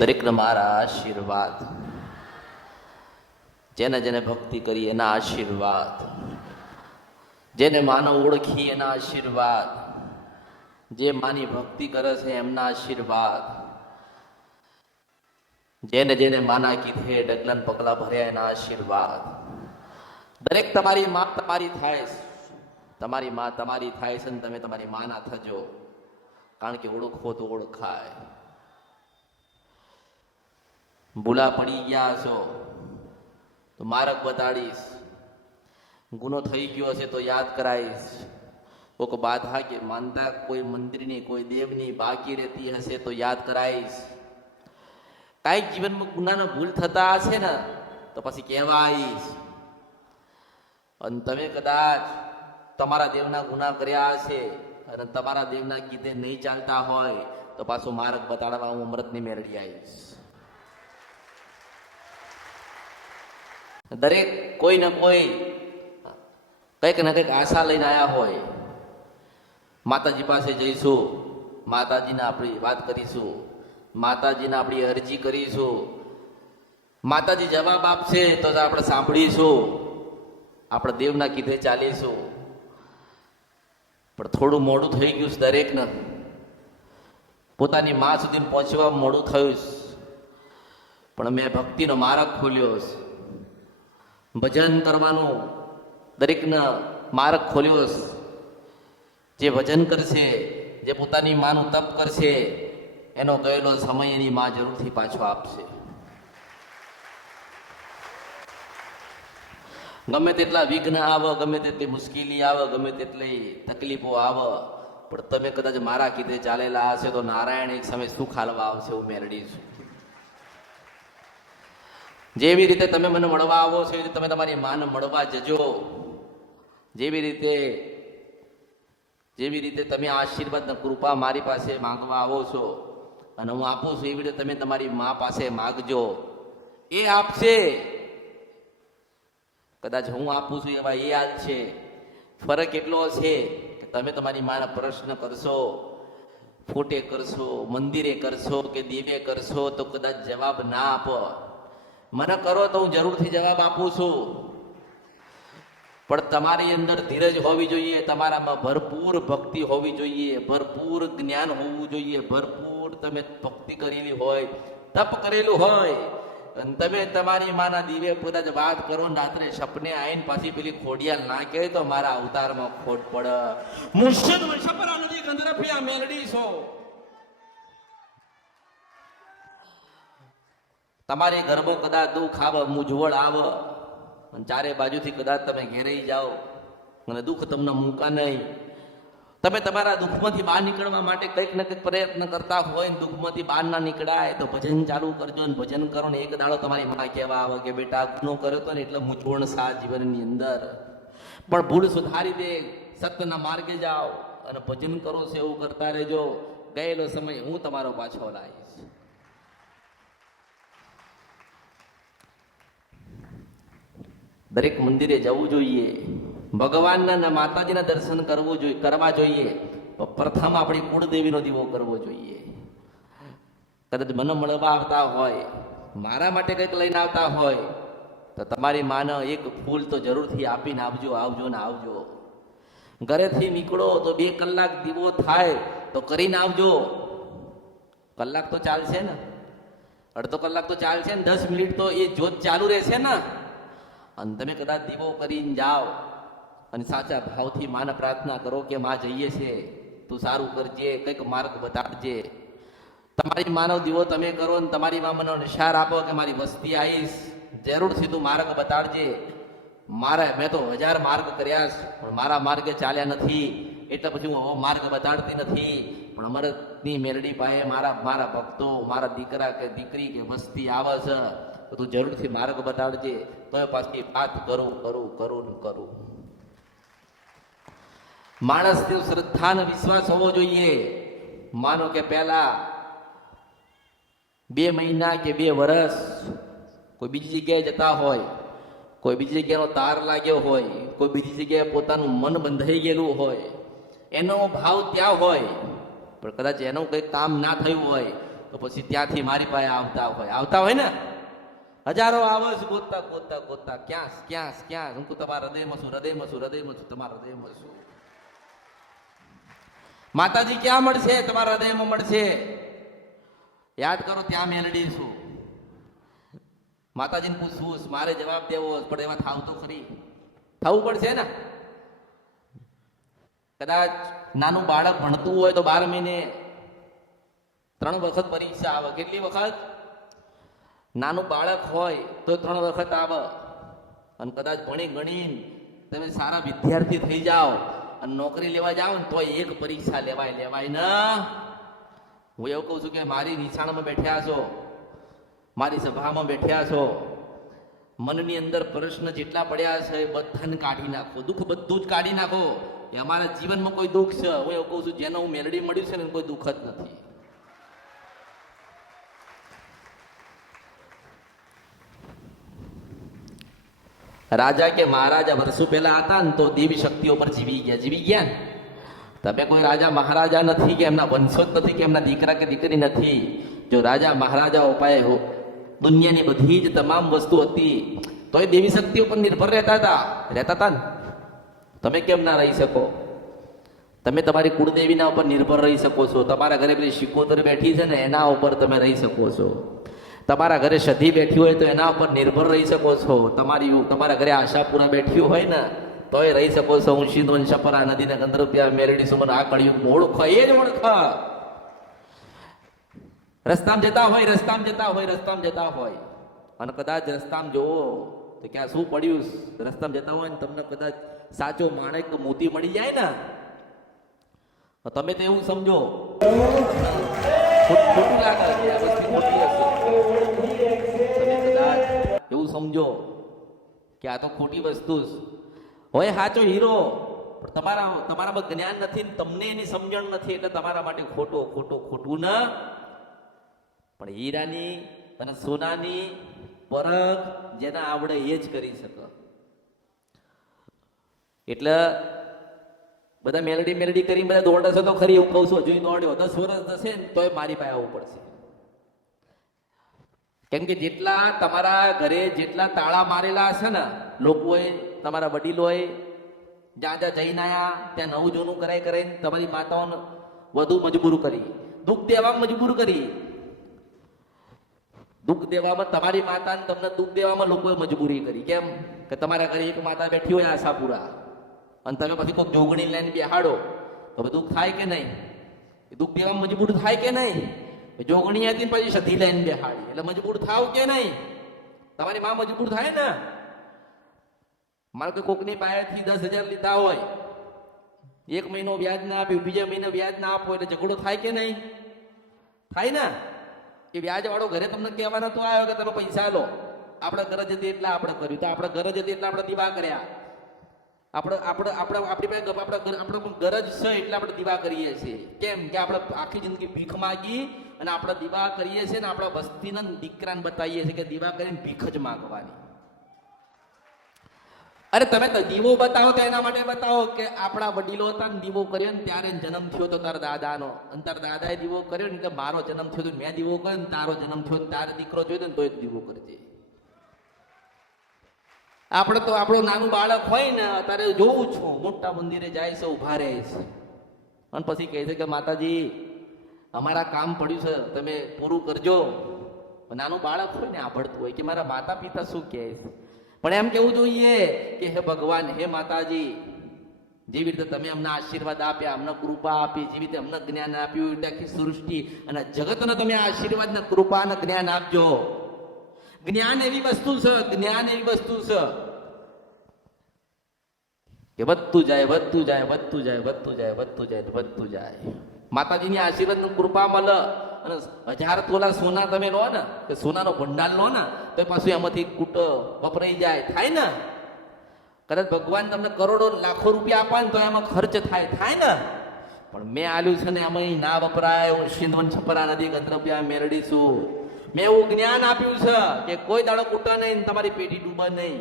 દરેકને મારા આશીર્વાદ, જેને જેને ભક્તિ કરી એના આશીર્વાદ, જેને માનવ ઓળખી એના આશીર્વાદ, જે માની ભક્તિ કરે છે એમના આશીર્વાદ, જેને જેને માના કીધે ડગલાન પગલા ભર્યા એના આશીર્વાદ. દરેક તમારી માં તમારી થાય છે, તમારી માં તમારી થાય છે ને તમે તમારી માના થજો, કારણ કે ઓળખો તો ઓળખાય. ભૂલા પડી ગયા છો તો માર્ગ બતાડીશ, ગુનો થઈ ગયો હશે તો યાદ કરાવીશ, કોઈક બાધા કે માનતા કોઈ મંદિરની કોઈ દેવની બાકી રહેતી હશે તો યાદ કરાવીશ. કાંઈક જીવનમાં ગુનાનો ભૂલ થતા હશે ને તો પછી કહેવાઈશ. અને તમે કદાચ તમારા દેવના ગુના કર્યા હશે અને તમારા દેવના કીધે નહીં ચાલતા હોય તો પાછો માર્ગ બતાડવા હું અમૃતની મેળવી આવીશ. દરેક કોઈ ને કોઈ કંઈક ને કંઈક આશા લઈને આવ્યા હોય. માતાજી પાસે જઈશું, માતાજીને આપણી વાત કરીશું, માતાજીને આપણી અરજી કરીશું, માતાજી જવાબ આપશે તો આપણે સાંભળીશું, આપણે દેવના કીધે ચાલીશું. પણ થોડું મોડું થઈ ગયું છે દરેકને, પોતાની માં સુધી પહોંચવા મોડું થયું. પણ મેં ભક્તિનો માર્ગ ખોલ્યો છે, ભજન કરવાનું દરેકને માર્ગ ખોલ્યો છે. જે ભજન કરશે, જે પોતાની માનું તપ કરશે, એનો ગયેલો સમય એની માં જરૂરથી પાછો આપશે. ગમે તેટલા વિઘ્ન આવે, ગમે તેટલી મુશ્કેલી આવે, ગમે તેટલી તકલીફો આવે, પણ તમે કદાચ મારા કીધે ચાલેલા હશે તો નારાયણ એક સમય સુખ હાલવા આવશે, હું મેળવી છું. જેવી રીતે તમે મને મળવા આવો છો એવી રીતે તમે તમારી માને મળવા જજો. જેવી રીતે તમે આશીર્વાદ કૃપા મારી પાસે માંગવા આવો છો અને હું આપું છું, એવી રીતે તમે તમારી મા પાસે માગજો, એ આપશે. કદાચ હું આપું છું એવા એ હાલ છે. ફરક એટલો છે કે તમે તમારી માના પ્રશ્ન કરશો, ફોટે કરશો, મંદિરે કરશો કે દીવે કરશો તો કદાચ જવાબ ના આપો. મને કરો તો હું જરૂરથી જવાબ આપું છું. પણ તમારી અંદર ધીરજ હોવી જોઈએ, તમારામાં ભરપૂર ભક્તિ હોવી જોઈએ, ભરપૂર જ્ઞાન હોવું જોઈએ, ભરપૂર તમે ભક્તિ કરેલી હોય, તપ કરેલું હોય, અને તમે તમારી માના દીવે કદાચ વાત કરો ને રાત્રે સપને આવીને પાછી પેલી ખોડિયાલ ના કહે તો મારા અવતારમાં ખોટ પડે. મુર્શિદ વંશપરા નદી ગંધરફિયા મેલડી છો. તમારી ઘરમાં કદાચ દુઃખ આવે, મૂંઝવણ આવે, અને ચારે બાજુથી કદાચ તમે ઘેરાઈ જાઓ અને દુઃખ તમને મૂકા નહીં, તમે તમારા દુઃખમાંથી બહાર નીકળવા માટે કંઈક ને કંઈક પ્રયત્ન કરતા હોય ને દુઃખમાંથી બહાર ના નીકળાય તો ભજન ચાલુ કરજો. ને ભજન કરો ને એક દાડો તમારી માં કહેવા આવે કે બેટા ગુનો કર્યો હતો ને એટલે મૂંઝવણ સા જીવનની અંદર, પણ ભૂલ સુધારી દે, સત્યના માર્ગે જાઓ અને ભજન કરો છે એવું કરતા રહેજો. ગયેલો સમય હું તમારો પાછો લાવીશ. દરેક મંદિરે જવું જોઈએ, ભગવાનના અને માતાજીના દર્શન કરવા જોઈએ. પ્રથમ આપણી કુળદેવીનો દીવો કરવો જોઈએ. કદાચ મને મળવા આવતા હોય, મારા માટે કંઈક લઈને આવતા હોય તો તમારી માને એક ફૂલ તો જરૂરથી આપીને આવજો, આવજો ને આવજો. ઘરેથી નીકળો તો 2 કલાક દીવો થાય તો કરીને આવજો. કલાક તો ચાલશે ને, અડધો કલાક તો ચાલશે ને, 10 મિનિટ તો એ જ્યોત ચાલુ રહેશે ને. અને તમે કદાચ દીવો કરીને જાઓ અને સાચા ભાવથી માને પ્રાર્થના કરો કે માં જઈએ છે, તું સારું કરજે, કંઈક માર્ગ બતાડજે. તમારી માનવ દીવો તમે કરો ને તમારી માં મને નિશાર આપો કે મારી વસ્તી આવીશ, જરૂરથી તું માર્ગ બતાડજે. મેં તો 1000 માર્ગ કર્યા પણ મારા માર્ગે ચાલ્યા નથી, એટલે પછી હું આવો માર્ગ બતાડતી નથી. પણ અમરતની મેલડી પાસે મારા ભક્તો, મારા દીકરા કે દીકરી કે વસ્તી આવે છે તો તું જરૂરથી માર્ગ બતાડજે. તો પાછી વાત કરું. માણસ શ્રદ્ધા અને વિશ્વાસ હોવો જોઈએ. માનો કે પહેલા 2 મહિના કે 2 વર્ષ કોઈ બીજી જગ્યાએ જતા હોય, કોઈ બીજી જગ્યાનો તાર લાગ્યો હોય, કોઈ બીજી જગ્યાએ પોતાનું મન બંધાઈ ગયેલું હોય, એનો ભાવ ત્યાં હોય, પણ કદાચ એનું કંઈક કામ ના થયું હોય તો તો પછી ત્યાંથી મારી પાસે આવતા હોય ને હજારો આવાજ ગોતતા ગોતતા ગોતતા ક્યાં ક્યાં ક્યાં હું તમારા હૃદયમાં છું હૃદયમાં છું હૃદયમાં છું તમારા હૃદયમાં છું. માતાજી ક્યાં મળશે? તમારા હૃદયમાં મળશે. યાદ કરો ત્યાં મેલડી છું. માતાજીને પૂછવું મારે જવાબ દેવો પણ એમાં થાવ તો ખરી, થવું પડશે ને. કદાચ નાનું બાળક ભણતું હોય તો 12 મહિને 3 વખત પરીક્ષા આવે. કેટલી વખત? નાનું બાળક હોય તો 3 વખત આવે. અને કદાચ ભણી ગણી તમે સારા વિદ્યાર્થી થઈ જાઓ અને નોકરી લેવા જાઓ ને તો એક પરીક્ષા લેવાય ને. હું એવું કહું છું કે મારી નિશાળમાં બેઠ્યા છો, મારી સભામાં બેઠ્યા છો, મનની અંદર પ્રશ્ન જેટલા પડ્યા છે એ બધાને કાઢી નાખો. દુઃખ બધું જ કાઢી નાખો. એ અમારા જીવનમાં કોઈ દુઃખ છે, હું એવું કહું છું જેનો હું મેલડી મળ્યું છે ને કોઈ દુઃખ જ નથી. રાજા કે મહારાજા વર્ષો પહેલા હતા ને તો દેવી શક્તિઓ પર જીવી ગયા ને. તમે કોઈ રાજા મહારાજા નથી કે એમના વંશો જ નથી કે એમના દીકરા કે દીકરી નથી. જો રાજા મહારાજા ઉપાય દુનિયાની બધી જ તમામ વસ્તુ હતી તો એ દેવી શક્તિઓ પર નિર્ભર રહેતા હતા ને. તમે કેમ ના રહી શકો? તમે તમારી કુળદેવીના ઉપર નિર્ભર રહી શકો છો. તમારા ઘરે પેલી શિકોતર બેઠી છે ને એના ઉપર તમે રહી શકો છો. તમારા ઘરે સધી બેઠી હોય તો એના ઉપર નિર્ભર રહી શકો છો. તમારા ઘરે આશાપુરા બેઠી હોય ને તોય રહી શકો છો. હું સિંધવન છપરા નદીને ગંધર્વ્યા મેરડી સુમન આ કળિયુગ ઓળખ એ જ ઓળખ. રસ્તામાં જતા હોય અને કદાચ રસ્તામાં જોવો તો ક્યાં શું પડ્યું? રસ્તામાં જતા હોય ને તમને કદાચ સાચો માણેક મોતી મળી જાય ને તો તમે તો એવું સમજો ખોટું લાગે છે, આ વસ્તુ ખોટી હશે. તમે કદાચ એવું સમજો કે આ તો ખોટી વસ્તુ હોય. સાચો હીરો પણ તમારામાં જ્ઞાન નથી, તમને એની સમજણ નથી એટલે તમારા માટે ખોટું ના. પણ હીરાની અને સોનાની પરખ જેને આવડે એ જ કરી શકે. એટલે બધા મેલડી કરીને બધા દોડશે તો ખરી, એવું કહું છું. હજુ દોડ્યો 10 વર્ષ જશે ને તોય મારી પાસે આવવું પડશે. કેમ કે જેટલા તમારા ઘરે જેટલા તાળા મારેલા હશે ને લોકોએ, તમારા વડીલોએ જ્યાં જઈને આયા ત્યાં નવું જૂનું કરાઈને તમારી માતાઓને વધુ મજબૂર કરી, દુઃખ દેવામાં મજબૂર કરી. દુઃખ દેવામાં તમારી માતાને તમને દુઃખ દેવામાં લોકોએ મજબૂરી કરી. કેમ કે તમારા ઘરે એક માતા બેઠી હોય આશાપુરા અને તમે પછી કોઈ જોગણી લઈને બેહાડો તો દુઃખ થાય કે નહીં? એ દુઃખ દેવામાં મજબૂર થાય કે નહીં? જોગણી હતી પછી સધી લઈને બેહાડી એટલે મજબૂર થાવ કે નહીં? તમારી માં મજબૂર થાય ને. મારે કે કોકની પાસેથી 10,000 લીધા હોય, 1 મહિનો વ્યાજ ના આપ્યું, બીજા મહિને વ્યાજ ના આપો એટલે ઝઘડો થાય કે નહીં? થાય ને. કે વ્યાજ વાળો ઘરે તમને કહેવાનો તો આવ્યો કે તમે પૈસા લો, આપણે ગરજ હતી એટલે આપણે કર્યું, તો આપણે ગરજ હતી એટલે આપણે દીવા કર્યા. આપણી પાસે ગરજ છે એટલે આપણે દીવા કરીએ છીએ. કેમ કે આપણે આખી જિંદગી ભીખ માગી અને આપણે દીવા કરીએ છીએ ને આપણા વસ્તીના દીકરાને બતાવીએ છીએ કે દીવા કરીને ભીખ જ માગવાની. અરે તમે તો દીવો બતાવો તો એના માટે બતાવો કે આપણા વડીલો હતા ને દીવો કર્યો ને ત્યારે જન્મ થયો તો તારા દાદાનો, અને તારા દાદાએ દીવો કર્યો ને કે મારો જન્મ થયો તો મેં દીવો કર્યો ને તારો જન્મ થયો ને તારો દીકરો જોયો ને તો જ દીવો કરજે. આપણે તો આપણું નાનું બાળક હોય ને અત્યારે જોઉં છું મોટા મંદિરે જાય છે, ઉભા રહે છે અને પછી કહે છે કે માતાજી અમારા કામ પડ્યું છે તમે પૂરું કરજો. નાનું બાળક હોય ને આભળતું હોય કે મારા માતા પિતા શું કહે છે. પણ એમ કેવું જોઈએ કે હે ભગવાન, હે માતાજી, જેવી રીતે તમે અમને આશીર્વાદ આપ્યા, અમને કૃપા આપી, જેવી રીતે અમને જ્ઞાન આપ્યું એટલે આખી સૃષ્ટિ અને જગતને તમે આશીર્વાદ ને કૃપા ને જ્ઞાન આપજો. જ્ઞાન એવી વસ્તુ છે કે વધતું જાય. માતાજીની આશીર્વાદ ને કૃપા મળે અને 1000 તોલા સોના તમે લો ને, કે સોનાનો ભંડાર લો ને તો પાછું એમાંથી કૂટ વપરાઈ જાય, થાય ને. કદાચ ભગવાન તમને કરોડો લાખો રૂપિયા આપે ને તો એમાં ખર્ચ થાય ને. પણ મેં આલ્યું છે ને એમાં ના વપરાય. હું સિંધવન છપરા નદી ગંધર્વ્યા મેરડી છું. મેં એવું જ્ઞાન આપ્યું છે કે કોઈ દાડો કૂટે નહીં, તમારી પેઢી ડૂબે નહીં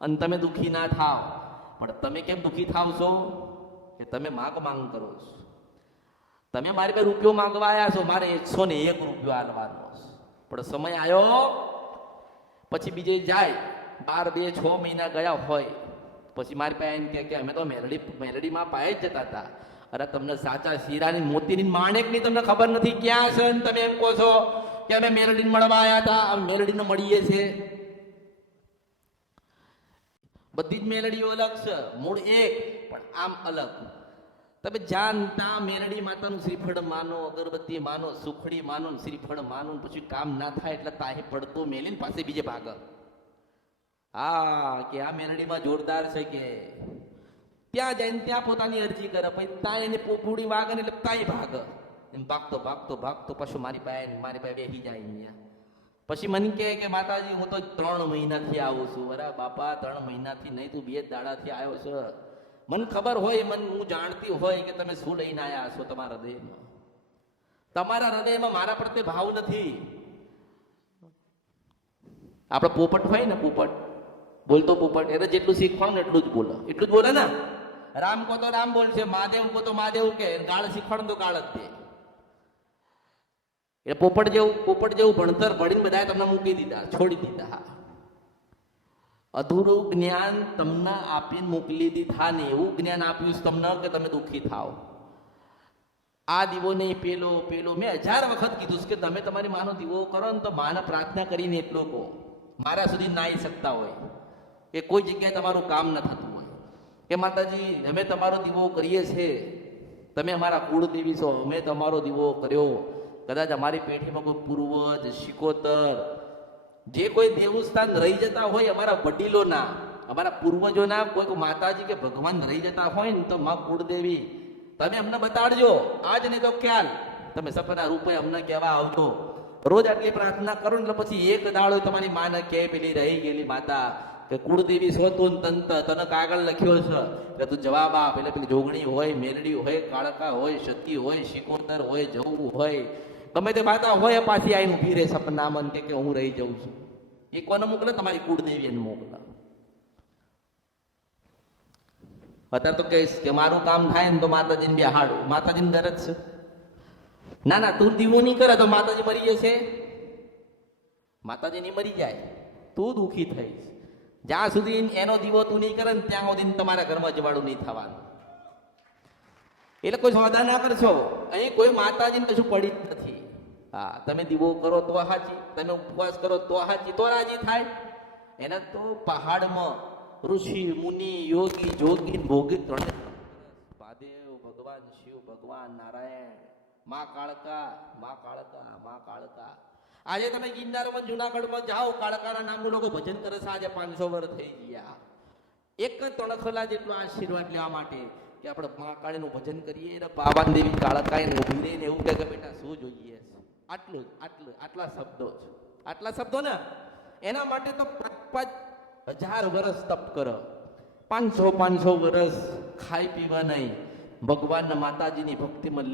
અને તમે દુઃખી ના થાવ. પણ તમે કેમ દુઃખી થાવ છો? કે તમે માંગ કરો છો. તમે મારી પાસે રૂપિયો માંગવા આવ્યા છો, મારે 101 રૂપિયો આલવાનો છે. પણ સમય આવ્યો પછી બીજે જાય, 12, 2, 6 મહિના ગયા હોય પછી મારી પાસે એમ કે અમે તો મેલડીમાં પાયે જ જતા હતા. અરે તમને સાચા શીરાની મોતીની માણેકની તમને ખબર નથી ક્યાં છે, ને તમે એમ કહો છો કે અમે મેલડીને મળવા આવ્યા હતા. આ મેલડીને મળીએ છે, બધી જ મેલડીઓ અલગ છે, મૂળ એક પણ આમ અલગ. તમે જાણતા મેલડી માતાનું શ્રીફળ માનો, અગરબત્તી માનો, સુખડી માનો, શ્રીફળ માનો, પછી કામ ના થાય એટલે તાહે પડતો મેલીને પાસે બીજે ભાગ. હા કે આ મેલડીમાં જોરદાર છે કે ત્યાં જઈને ત્યાં પોતાની અરજી કરે, પછી ત્યાં એની પોપુડી વાગે ને એટલે તાય ભાગ. એમ ભાગતો ભાગતો ભાગતો પાછું મારી પાસે બેસી જાય અહીંયા. પછી મને કે માતાજી હું તો 3 મહિનાથી આવું છું. અરે બાપા 3 મહિનાથી નહીં, તું 2 દાડાથી આવ્યો છે. મને ખબર હોય, હું જાણતી હોય કે તમે શું લઈને આવ્યા છો તમારા હૃદયમાં. તમારા હૃદયમાં મારા પ્રત્યે ભાવ નથી. આપણે પોપટ હોય ને, પોપટ બોલતો પોપટ, એને જેટલું શીખવાનું ને એટલું જ બોલે ને. રામ કહો તો રામ બોલશે, મહાદેવ કહો તો મહાદેવ કે, ગાળ શીખવાનું તો ગાળ જ દે. એ પોપટ જેવું ભણતર ભણીને બધા તમને મૂકી દીધા, છોડી દીધા. અધૂરું જ્ઞાન તમને આપીને મોકલી દીધા ને એવું જ્ઞાન આપ્યું તમને કે તમે દુઃખી થાવ. આ દીવો નહીં, પેલો મેં 1000 વખત કીધું કે તમે તમારી માનો દીવો કરો ને તો માને પ્રાર્થના કરીને એટલો કહો. મારા સુધી ના આવી શકતા હોય કે કોઈ જગ્યાએ તમારું કામ ન થતું હોય કે માતાજી અમે તમારો દીવો કરીએ છીએ, તમે અમારા કુળદેવી છો, અમે તમારો દીવો કર્યો. કદાચ અમારી પેઢીમાં કોઈ પૂર્વજ, શિકોતર, જે કોઈ દેવસ્થાન રહી જતા હોય અમારા વડીલોના, અમારા પૂર્વજોના, કોઈ માતાજી કે ભગવાન રહી જતા હોય ને તો માં કુળદેવી તમે અમને બતાડજો. આજ નહીં તો ખ્યાલ તમે સપના રૂપે અમને કહેવા આવજો. રોજ આટલી પ્રાર્થના કરો એટલે પછી એક દાડો તમારી માને કે પેલી રહી ગયેલી માતા કે કુળદેવી છો તું તને કાગળ લખ્યો છે એટલે તું જવાબ આપ. એટલે પેલી જોગણી હોય, મેલડી હોય, કાળકા હોય, સતી હોય, શિકોતર હોય, જવું હોય, ગમે તે માતા હોય પાછી આવીને ઊભી રહે સપનામાં કે હું રહી જાઉં છું. એ કોને મોકલે? તમારી કુળદેવી એને મોકલે. અત્યારે તો કહીશ કે મારું કામ થાય ને તો માતાજીને બેહાડું. માતાજીની ગરજ છે? ના, તું દીવો નહીં કરે તો માતાજી મરી જશે. માતાજી નહીં મરી જાય, તું દુઃખી થઈશ. જ્યાં સુધી એનો દીવો તું નહીં કરે ને ત્યાં સુધી તમારા ઘરમાં જવાડું નહીં થવાનું. એટલે કોઈ સોદા ના કરશો. અહીં કોઈ માતાજીને કશું પડી નથી. હા, તમે દીવો કરો તો હાચી, તમે ઉપવાસ કરો તો હાચી, તો રાજી થાય. એના તો પહાડમાં ઋષિ, મુનિ, યોગી, જોગી, ભોગી 3 મહાદેવ, ભગવાન શિવ, ભગવાન નારાયણ, માં કાળકા. આજે તમે ગિરનારમાં, જુનાગઢમાં જાઓ, કાળકાના નામનું લોકો ભજન કરે છે. આજે 500 વર્ષ થઈ ગયા. એક જ તણખલા જેટલો આશીર્વાદ લેવા માટે કે આપણે મા કાળીનું ભજન કરીએ ને પાવાન દેવી કાળકાએ ઊભી રહીને એવું કહે કે બેટા શું જોઈએ? આટલા શબ્દો ને એના માટે તો 1000 વર્ષ તપ કરો, 500 વર્ષ ખાઈ પીવા નહીં, ભગવાનના માતાજીની ભક્તિમાં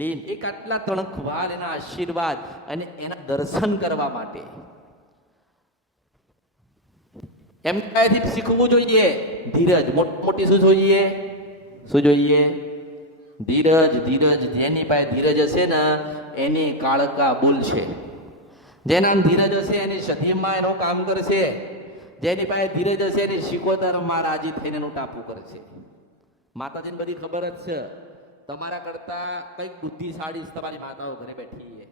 લીન એક આટલા તણખવાર એના આશીર્વાદ અને એના દર્શન કરવા માટે એમ કયાથી શીખવું જોઈએ? ધીરજ. મોટી શું જોઈએ? ધીરજ. જેની પાસે ધીરજ હશે ને એની કાળકા બોલશે. જેના ધીરજ હશે એની સધીમાં એનું કામ કરશે. જેની પાસે ધીરજ હશે એની શિકોતરમાં રાજી થઈને એનું ટાપું કરશે. માતાજીને બધી ખબર જ છે. તમારા કરતા કઈક બુદ્ધિશાળી તમારી માતાઓ ઘરે બેઠી છે.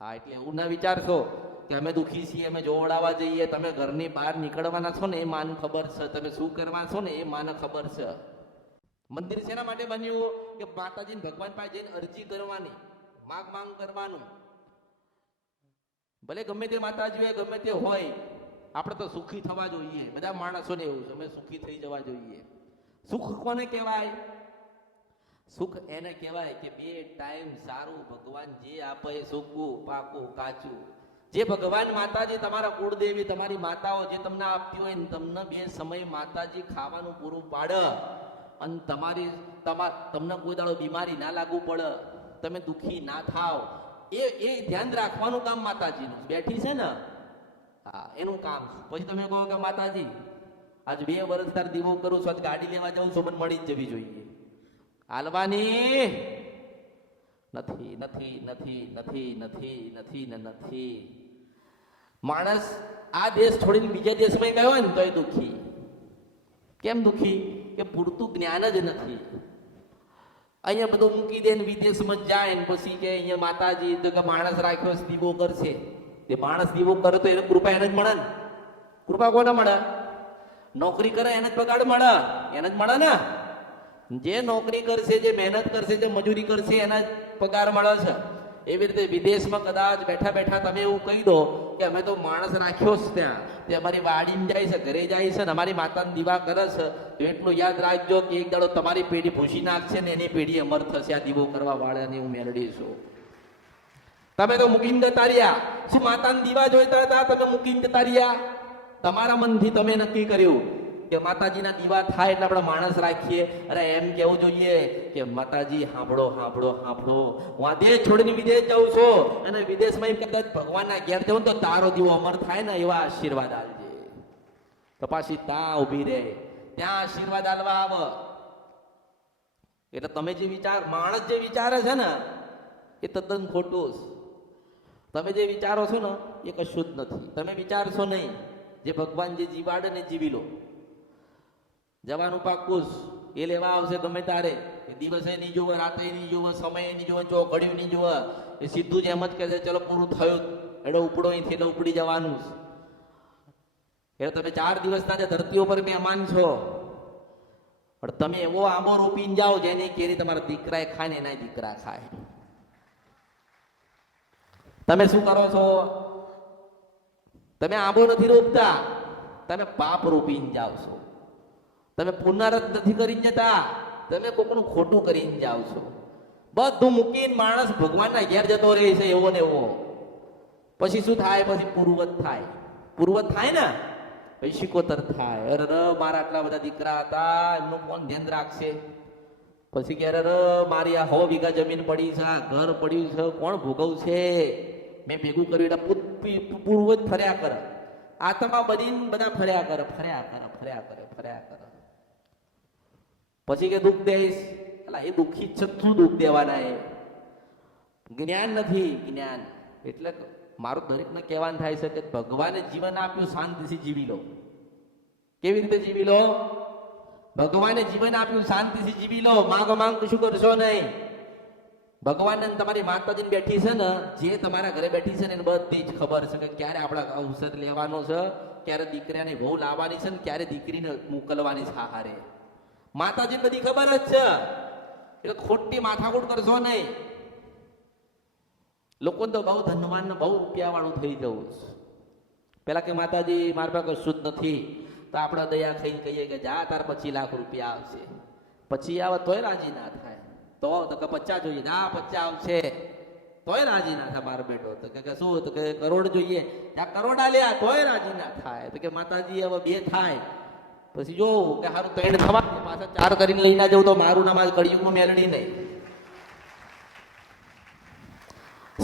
હા, એટલે એવું ના વિચારશો કે અમે દુઃખી છીએ, અમે જોવડાવવા જઈએ. તમે ઘરની બહાર નીકળવાના છો ને એ માને ખબર છે, તમે શું કરવા છો ને એ માને ખબર છે. મંદિર શેના માટે બન્યું? કે માતાજીને ભગવાન પાસે જઈને અરજી કરવાની, માંગ કરવાનું. ભલે ગમે તે માતાજી હોય, ગમે તે હોય, આપણે તો સુખી થવા જોઈએ. બધા માણસોને એવું છે, અમે સુખી થઈ જવા જોઈએ. સુખ કોને કહેવાય? સુખ એને કહેવાય કે 2 ટાઈમ સારું ભગવાન જે આપે એ સૂકું, પાકું, કાચું. જે ભગવાન માતાજી, તમારા કુળદેવી, તમારી માતાઓ જે તમને આપતી હોય ને તમને 2 સમય માતાજી ખાવાનું પૂરું પાડે અને તમને કોઈ દાડો બીમારી ના લાગુ પડે, તમે દુઃખી ના થાવ, એ ધ્યાન રાખવાનું કામ માતાજીનું બેઠી છે ને. હા, એનું કામ. પછી તમે કહો કે માતાજી આજ 2 વર્ષ તાર દીવો કરું છું, આજ ગાડી લેવા જાઉં છું, મને મળી જ જવી જોઈએ. હાલવાની નથી નથી નથી નથી નથી નથી ને નથી. માણસ આ દેશ છોડીને બીજા દેશમાં ગયો હોય ને તો એ દુઃખી. કેમ દુઃખી? કે પૂરતું જ્ઞાન જ નથી. અહીંયા બધું મૂકી દે ને વિદેશમાં જાય ને પછી કે અહીંયા માતાજી તો કે માણસ રાખ્યો દીવો કરશે. તે માણસ દીવો કરે તો એને કૃપા એને જ મળે ને. કૃપા કોને મળે? નોકરી કરે એને જ પગાર મળે, એને જ મળે ને. જે નોકરી કરશે, જે મહેનત કરશે, જે મજૂરી કરશે એના જ પગાર મળે છે. એવી રીતે વિદેશમાં કદાચ બેઠા બેઠા તમે એવું કહી દો કે અમે તો માણસ રાખ્યો જ ત્યાં, તે અમારી વાડીમાં જાય છે, ઘરે જાય છે ને અમારી માતાને દીવા કરે છે, તો એટલું યાદ રાખજો કે એક દાડો તમારી પેઢી ભૂસી નાખશે ને એની પેઢી અમર થશે આ દીવો કરવા વાળાની હું મેળવી છું. તમે તો મૂકીને જતા રહ્યા. શું માતાને દીવા જોઈતા હતા? તમે મૂકીને જતા રહ્યા. તમારા મનથી તમે નક્કી કર્યું કે માતાજીના દીવા થાય એટલે આપણે માણસ રાખીએ. અરે એમ કેવું જોઈએ કે માતાજી સાંભળો સાંભળો સાંભળો, હું આ દેશ છોડીને વિદેશ જાઉં છું અને વિદેશમાં કદાચ ભગવાનના ઘેર જાઉં તો તારો દીવો અમર થાય ને એવા આશીર્વાદ આલજે. તો પાછી ત્યાં ઊભી રહે, ત્યાં આશીર્વાદ આલવા આવે. એટલે તમે જે વિચાર, માણસ જે વિચારે છે ને એ તદ્દન ખોટું. તમે જે વિચારો છો ને એ કશું જ નથી. તમે વિચારશો નહીં. જે ભગવાન જે જીવાડે ને જીવી લો. જવાનું પાક્કું એ લેવા આવશે ગમે તારે. એ દિવસે નહીં જોવે, રાતે નહીં જોવે, સમય નહીં જોવે, ઘડિયું નહીં જોવે. એ સીધું જ એમ જ કહે છે ચલો પૂરું થયું એટલે ઉપડો અહીંથી એટલે ઉપડી જવાનું. એટલે તમે 4 દિવસના જે ધરતી ઉપર મહેમાન છો, પણ તમે એવો આંબો રોપીને જાઓ જેની કેરી તમારા દીકરાએ ખાય ને એના દીકરા ખાય. તમે શું કરો છો? તમે આંબો નથી રોપતા, તમે પાપ રોપીને જાઓ છો. તમે પુનરાવર્ત નથી કરી જતા, તમે કોકનું ખોટું કરીને જાઓ છો. બધું મૂકીને માણસ ભગવાનના ઘેર જતો રહે છે એવો ને એવો. પછી શું થાય? પછી પૂર્વત થાય. પૂર્વત થાય ને પછી શિકોતર થાય. અરે મારા આટલા બધા દીકરા હતા, એમનું કોણ ધ્યાન રાખશે? પછી કે અરે મારી આ 100 વીઘા જમીન પડી છે, આ ઘર પડ્યું છે, કોણ ભોગવશે? મેં ભેગું કર્યું એટલે પૂર્વજ ફર્યા કરે. આત્મા બનીને બધા ફર્યા કરે, ફર્યા કરે, ફર્યા કરે, ફર્યા કરે. પછી કે દુઃખ દઈશ. એટલે એ દુઃખી છે, શું દુઃખ દેવાના? એ જ્ઞાન નથી. જ્ઞાન એટલે મારું દરેકને કહેવાનું થાય છે કે ભગવાને જીવન આપ્યું, શાંતિથી જીવી લો. કેવી રીતે જીવી લો? ભગવાને જીવન આપ્યું, શાંતિથી જીવી લો. માંગ કશું કરશો નહીં. ભગવાનને તમારી માતાજીને બેઠી છે ને, જે તમારા ઘરે બેઠી છે ને એને બધી જ ખબર છે કે ક્યારે આપણા અવસર લેવાનો છે, ક્યારે દીકરાને વહુ લાવવાની છે ને ક્યારે દીકરીને મોકલવાની છે આહારે. માતાજી બધી ખબર જ છે. એટલે ખોટી માથાકૂટ કરશો નહીં. લોકો તો બહુ ધનવાન ને બહુ રૂપિયા વાળું થઈ જવું. પેલા કે માતાજી મારા પાસે કશું જ નથી, તો આપણે દયા ખાઈને કહીએ કે જા તાર 25 લાખ રૂપિયા આવશે. પછી આવે તોય રાજી ના થાય. તો કે 50 જોઈએ, ના 50 આવશે તોય રાજી ના થાય મારો બેટો. તો કે શું? તો કે કરોડ જોઈએ, ત્યાં કરોડ આલ્યા તોય રાજી ના થાય. તો કે માતાજી હવે 2 થાય. પછી જોવું કે સારું 3 થવા, પાછા 4 કરીને લઈ ના જવું તો મારું નામ આજ કળિયુગમાં મેળવી નહીં.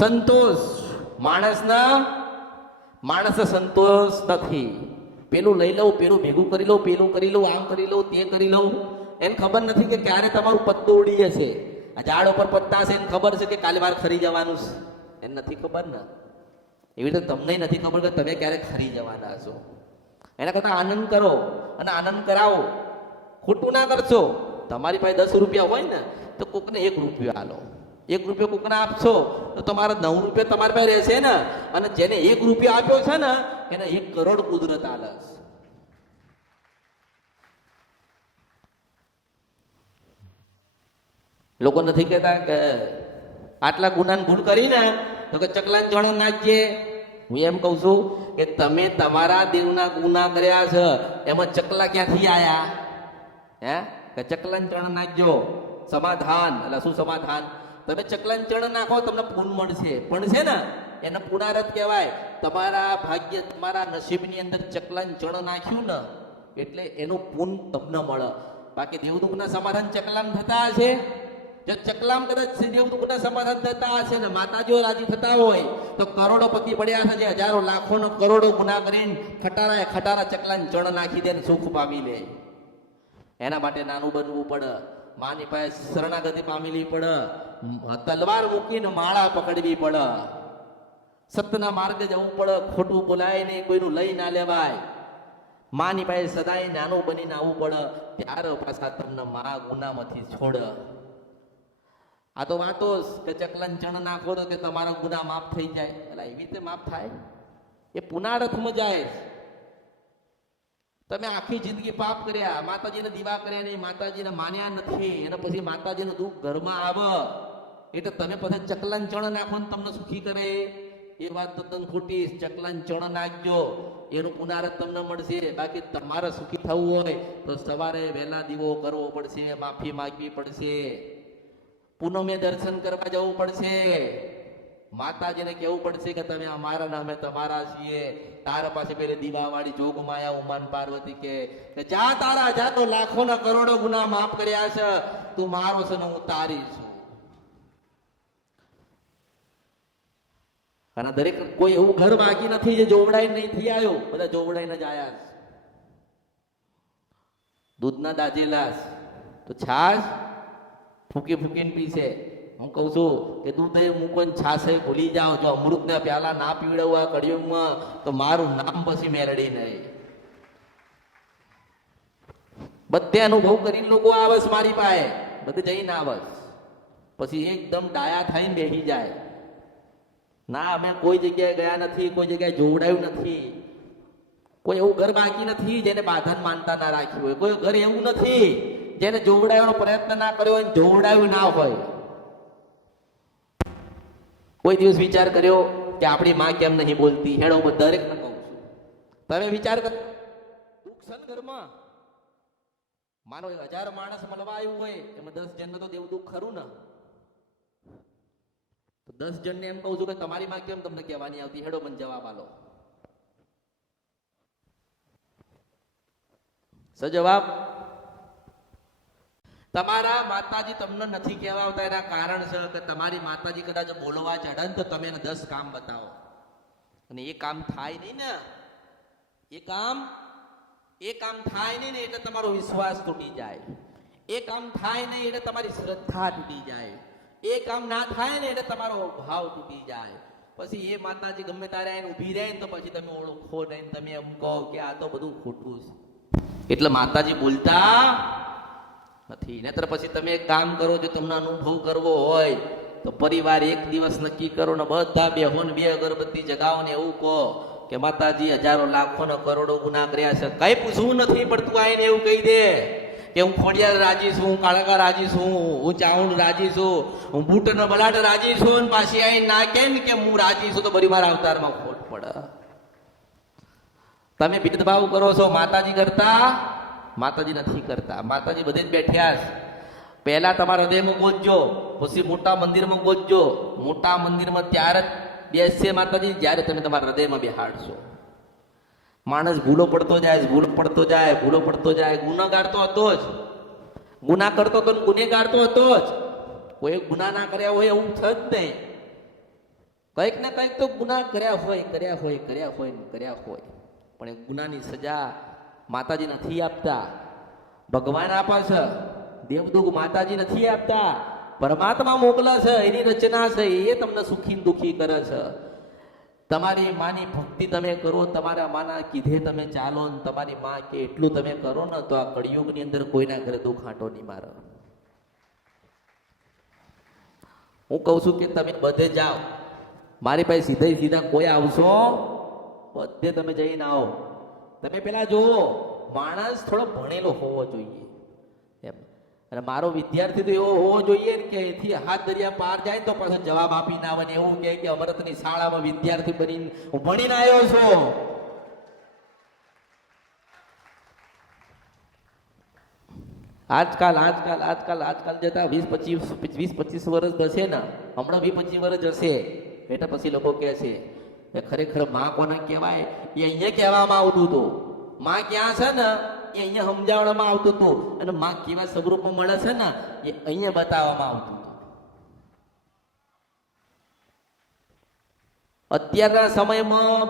સંતોષ માણસ સંતોષ નથી. પેલું લઈ લઉં, પેલું ભેગું કરી લઉં, પેલું કરી લઉં, આમ કરી લઉં, તે કરી લઉં. એને ખબર નથી કે ક્યારે તમારું પત્તું ઉડી જશે. આ ઝાડ ઉપર પત્તા છે એને ખબર છે કે કાલે મારે ખરી જવાનું છે. એને નથી ખબર ને. એવી રીતે તમને નથી ખબર કે તમે ક્યારે ખરી જવાના છો. એના કરતા આનંદ કરો અને આનંદ કરાવો. ખોટું ના કરશો. તમારી પાસે 10 રૂપિયા હોય ને તો કોકને 1 રૂપિયો આલો. 1 રૂપિયો કોકને આપશો તો તમારા 9 રૂપિયા તમારી પાસે રહેશે ને. અને જેને 1 રૂપિયો આપ્યો છે ને એને 1 કરોડ કુદરત આલે. લોકો નથી કહેતા કે આટલા ગુનાને ભૂલ કરીને તો કે ચકલાન ચણા નાખજે. હું એમ કહું છું કે તમે તમારા દેવના ગુના કર્યા છે, એમાં ચકલા ક્યાંથી આયા? હે કે ચકલાન ચણા નાખજો. સમાધાન. એટલે શું સમાધાન? તમે ચકલાન ચણા નાખો તમને પૂન મળશે. પણ છે ને એને પુનારત કહેવાય. તમારા ભાગ્ય, તમારા નસીબની અંદર ચકલાન ચણા નાખ્યું ને એટલે એનું પૂન તમને મળે. બાકી દેવદુખના સમાધાન ચકલામ થતા હશે? જો ચકલામ કદાચ દેવદુખના સમાધાન થતા હશે ને માતાજીઓ રાજી થતા હોય તો કરોડોપતિ પડ્યા છે જે હજારો લાખોનો કરોડો ગુના કરીને ખટારા ચકલાને ચણ નાખી દે ને સુખ પામી લે. એના માટે નાનું બનવું પડે. માની પાસે શરણાગતિ પામેલી પડે, તલવાર મૂકીને માળા પકડવી પડે, સત્યના માર્ગે જવું પડે, ખોટું બોલાય નહીં, કોઈનું લઈ ના લેવાય, માની પાસે સદાય નાનું બનીને આવવું પડે, ત્યારે પાછા તમને મા ગુનામાંથી છોડ. આ તો વાતો કે ચકલન ચણ નાખો તો કે તમારા ગુના માફ થઈ જાય. એટલે એવી રીતે માફ થાય? એ પુનારથમાં જાય. તમે આખી જિંદગી પાપ કર્યા, માતાજીને દીવા કર્યા નહીં, માતાજીને માન્યા નથી, અને પછી માતાજીનું દુઃખ ઘરમાં આવે એટલે તમે પછી ચકલન ચણ નાખો ને તમને સુખી કરે. એ વાત તદ્દન ખોટી. ચકલન ચણ નાખજો, એનું પુનારથ તમને મળશે. બાકી તમારે સુખી થવું હોય તો સવારે વહેલા દીવો કરવો પડશે, માફી માંગવી પડશે, પૂનમે દર્શન કરવા જવું પડશે, માતાજીને કહેવું પડશે કે તમે અમારા નામે તમારા છીએ. તારા પાસે પેલી દીવાવાળી જોગ માયા ઉમાન પાર્વતી કે જા તારા જા, તો લાખો ના કરોડો ગુના માફ કર્યા છે, તું મારો છે ને હું તારી છું. અને દરેક કોઈ એવું ઘર બાકી નથી જે જોવડાઈને નહીં થઈ આવ્યો. બધા જોવડાઈને જ આયા. દૂધના દાજેલા તો છાશ ફૂકી ફૂકીને પીશે. હું કહું છું કે દૂધ મૂકો ને છાશે ભૂલી જાઓ. જો અમૃતને પ્યાલા ના પીવડાવવા કળિયુગમાં તો મારું નામ પછી મેળડી નહીં. બધે અનુભવ કરીને લોકો આવે છે મારી પાસે, બધે જઈને આવે પછી એકદમ ડાયા થઈને બેસી જાય. ના, અમે કોઈ જગ્યાએ ગયા નથી, કોઈ જગ્યાએ જોવડાયું નથી. કોઈ એવું ઘર બાકી નથી જેને બાંધન માનતા ના રાખ્યું હોય. કોઈ ઘર એવું નથી જેને જોવડાવવાનો પ્રયત્ન ના કર્યો હોય, જોવડાયું ના હોય. કોઈ દિવસ વિચાર કર્યો કે આપણી માં કેમ નહીં બોલતી? હેડો દરેક ને કહું છું, તમે વિચાર કરો. દુઃખ છે ઘરમાં, માનો 1000 માણસ મળવા આવ્યું હોય, એમાં 10 જણને તો દેવું દુઃખ ખરું ને. તો 10 જણને એમ કહું છું કે તમારી માં કેમ તમને કહેવાની આવતી? હેડો મને જવાબ આલો. સજવાબ, તમારા માતાજી તમને નથી કહેવાતા. એના કારણ છે કે તમારી માતાજી કદાચ બોલવા ચડે ને તો તમે એને 10 કામ બતાવો, અને એ કામ થાય નહીં ને, એ કામ થાય નહીં ને એટલે તમારો વિશ્વાસ તૂટી જાય. એ કામ થાય નહીં એટલે તમારી શ્રદ્ધા તૂટી જાય. એ કામ ના થાય ને એટલે તમારો ભાવ તૂટી જાય. પછી એ માતાજી ગમે ત્યારે આવીને ઊભી રહે ને તો પછી તમે ઓળખો નહીં, તમે એમ કહો કે આ તો બધું ખોટું છે. એટલે માતાજી બોલતા નથી. નહીતર પછી તમે એક કામ કરો, જો તમને અનુભવ કરવો હોય તો પરિવાર એક દિવસ નક્કી કરો ને બધા બેહો ને 2 અગરબત્તી જગાવો ને એવું કહો કે માતાજી હજારો લાખો ને કરોડો ગુના કર્યા છે, કઈ પૂછવું નથી પડતું. આવીને એવું કહી દે કે હું ખોડિયાર રાજી છું, હું કાળકા રાજી છું, હું ચાઉંડ રાજી છું, હું બૂટ ને બલાટ રાજી છું, અને પાછી આવીને ના કે હું રાજી છું તો બરી મારા અવતારમાં ખોટ પડે. તમે ભેદભાવ કરો છો માતાજી કરતા. માતાજી નથી કરતા. માતાજી બધે જ બેઠ્યા છે. પહેલા તમારા હૃદયમાં ગોતજો, પછી મોટા મંદિરમાં ગોતજો. મોટા મંદિરમાં ત્યારે જ બેસશે માતાજી જ્યારે તમે તમારા હૃદયમાં બેહાડશો. માણસ ભૂલો પડતો જાય, ભૂલો પડતો જાય, ભૂલો પડતો જાય. ગુનેગાર તો હતો જ, ગુના કરતો હતો, ગુનેગાર તો હતો જ. કોઈ ગુના ના કર્યા હોય એવું છે જ નહીં. કંઈક ને કંઈક તો ગુના કર્યા હોય. પણ એ ગુનાની સજા માતાજી નથી આપતા, ભગવાન આપે છે. દેવદૂત માતાજી નથી આપતા, પરમાત્મા મોકલે છે. એની રચના છે, એ તમને સુખી દુખી કરે છે. તમારી માની ભક્તિ તમે કરો, તમારા માના કીધે તમે ચાલો, ને તમારી માં કે એટલું તમે કરો ને તો આ કળિયુગની અંદર કોઈના ઘરે દુઃખ આંટો નહીં મારે. હું કહું છું કે તમે બધે જાઓ, મારી પાસે સીધા કોઈ આવશો, બધે તમે જઈને આવો. તમે પેલા જુઓ માણસ થોડો ભણેલો હોવો જોઈએ એમ. અને મારો વિદ્યાર્થી તો એવો હોવો જોઈએ કે એથી હાથ દરિયા પાર જાય તો પાછો જવાબ આપી ના આવે, એવું કે અમૃતની શાળામાં વિદ્યાર્થી બનીને હું ભણીને આવ્યો છું. આજકાલ જતા 20-25 વર્ષ જશે ને, હમણાં 20-25 વર્ષ જશે એટલે પછી લોકો કહે છે ખરેખર માં કોને કહેવાય એ અહીંયા કહેવામાં આવતું હતું. માં ક્યાં છે ને એ અહીંયા સમજાવવામાં આવતું હતું, અને માં કેવા સ્વરૂપમાં મળે છે ને એ અહીંયા બતાવવામાં આવતું હતું. અત્યારના સમયમાં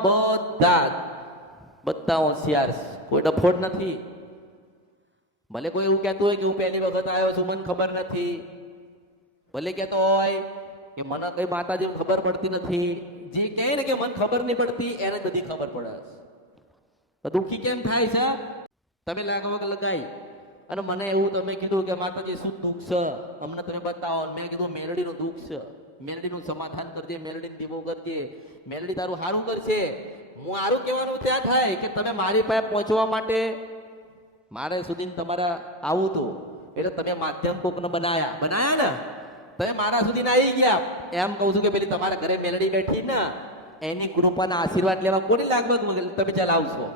બધા હોશિયાર છે, કોઈ ડફોડ નથી. ભલે કોઈ એવું કહેતું હોય કે હું પહેલી વખત આવ્યો છું, મને ખબર નથી. ભલે કહેતો હોય કે મને કઈ માતાજી ખબર પડતી નથી. જે કહે ને કે મને ખબર નહીં પડતી, એને બધી ખબર પડે. તો દુઃખી કેમ થાય છે? તમે લાગવગ લગાઈ અને મને એવું તમે કીધું કે માતાજી શું દુઃખ છે અમને તમે બતાવો. મેં કીધું મેલડીનું દુઃખ છે, મેલડીનું સમાધાન કરજે, મેલડીને દીવો કરજે, મેલડી તારું સારું કરશે. હું સારું કહેવાનું ત્યાં થાય કે તમે મારી પાસે પહોંચવા માટે મારે સુધી તમારા આવું હતું એટલે તમે માધ્યમ કોકને બનાયા ને, તમે મારા સુધી આવી ગયા. એમ કહું છું કે પેલી તમારા ઘરે મેલડી બેઠી ને એની કૃપાના આશીર્વાદ લેવા કોની લાગવગ તમે ચલાવશો?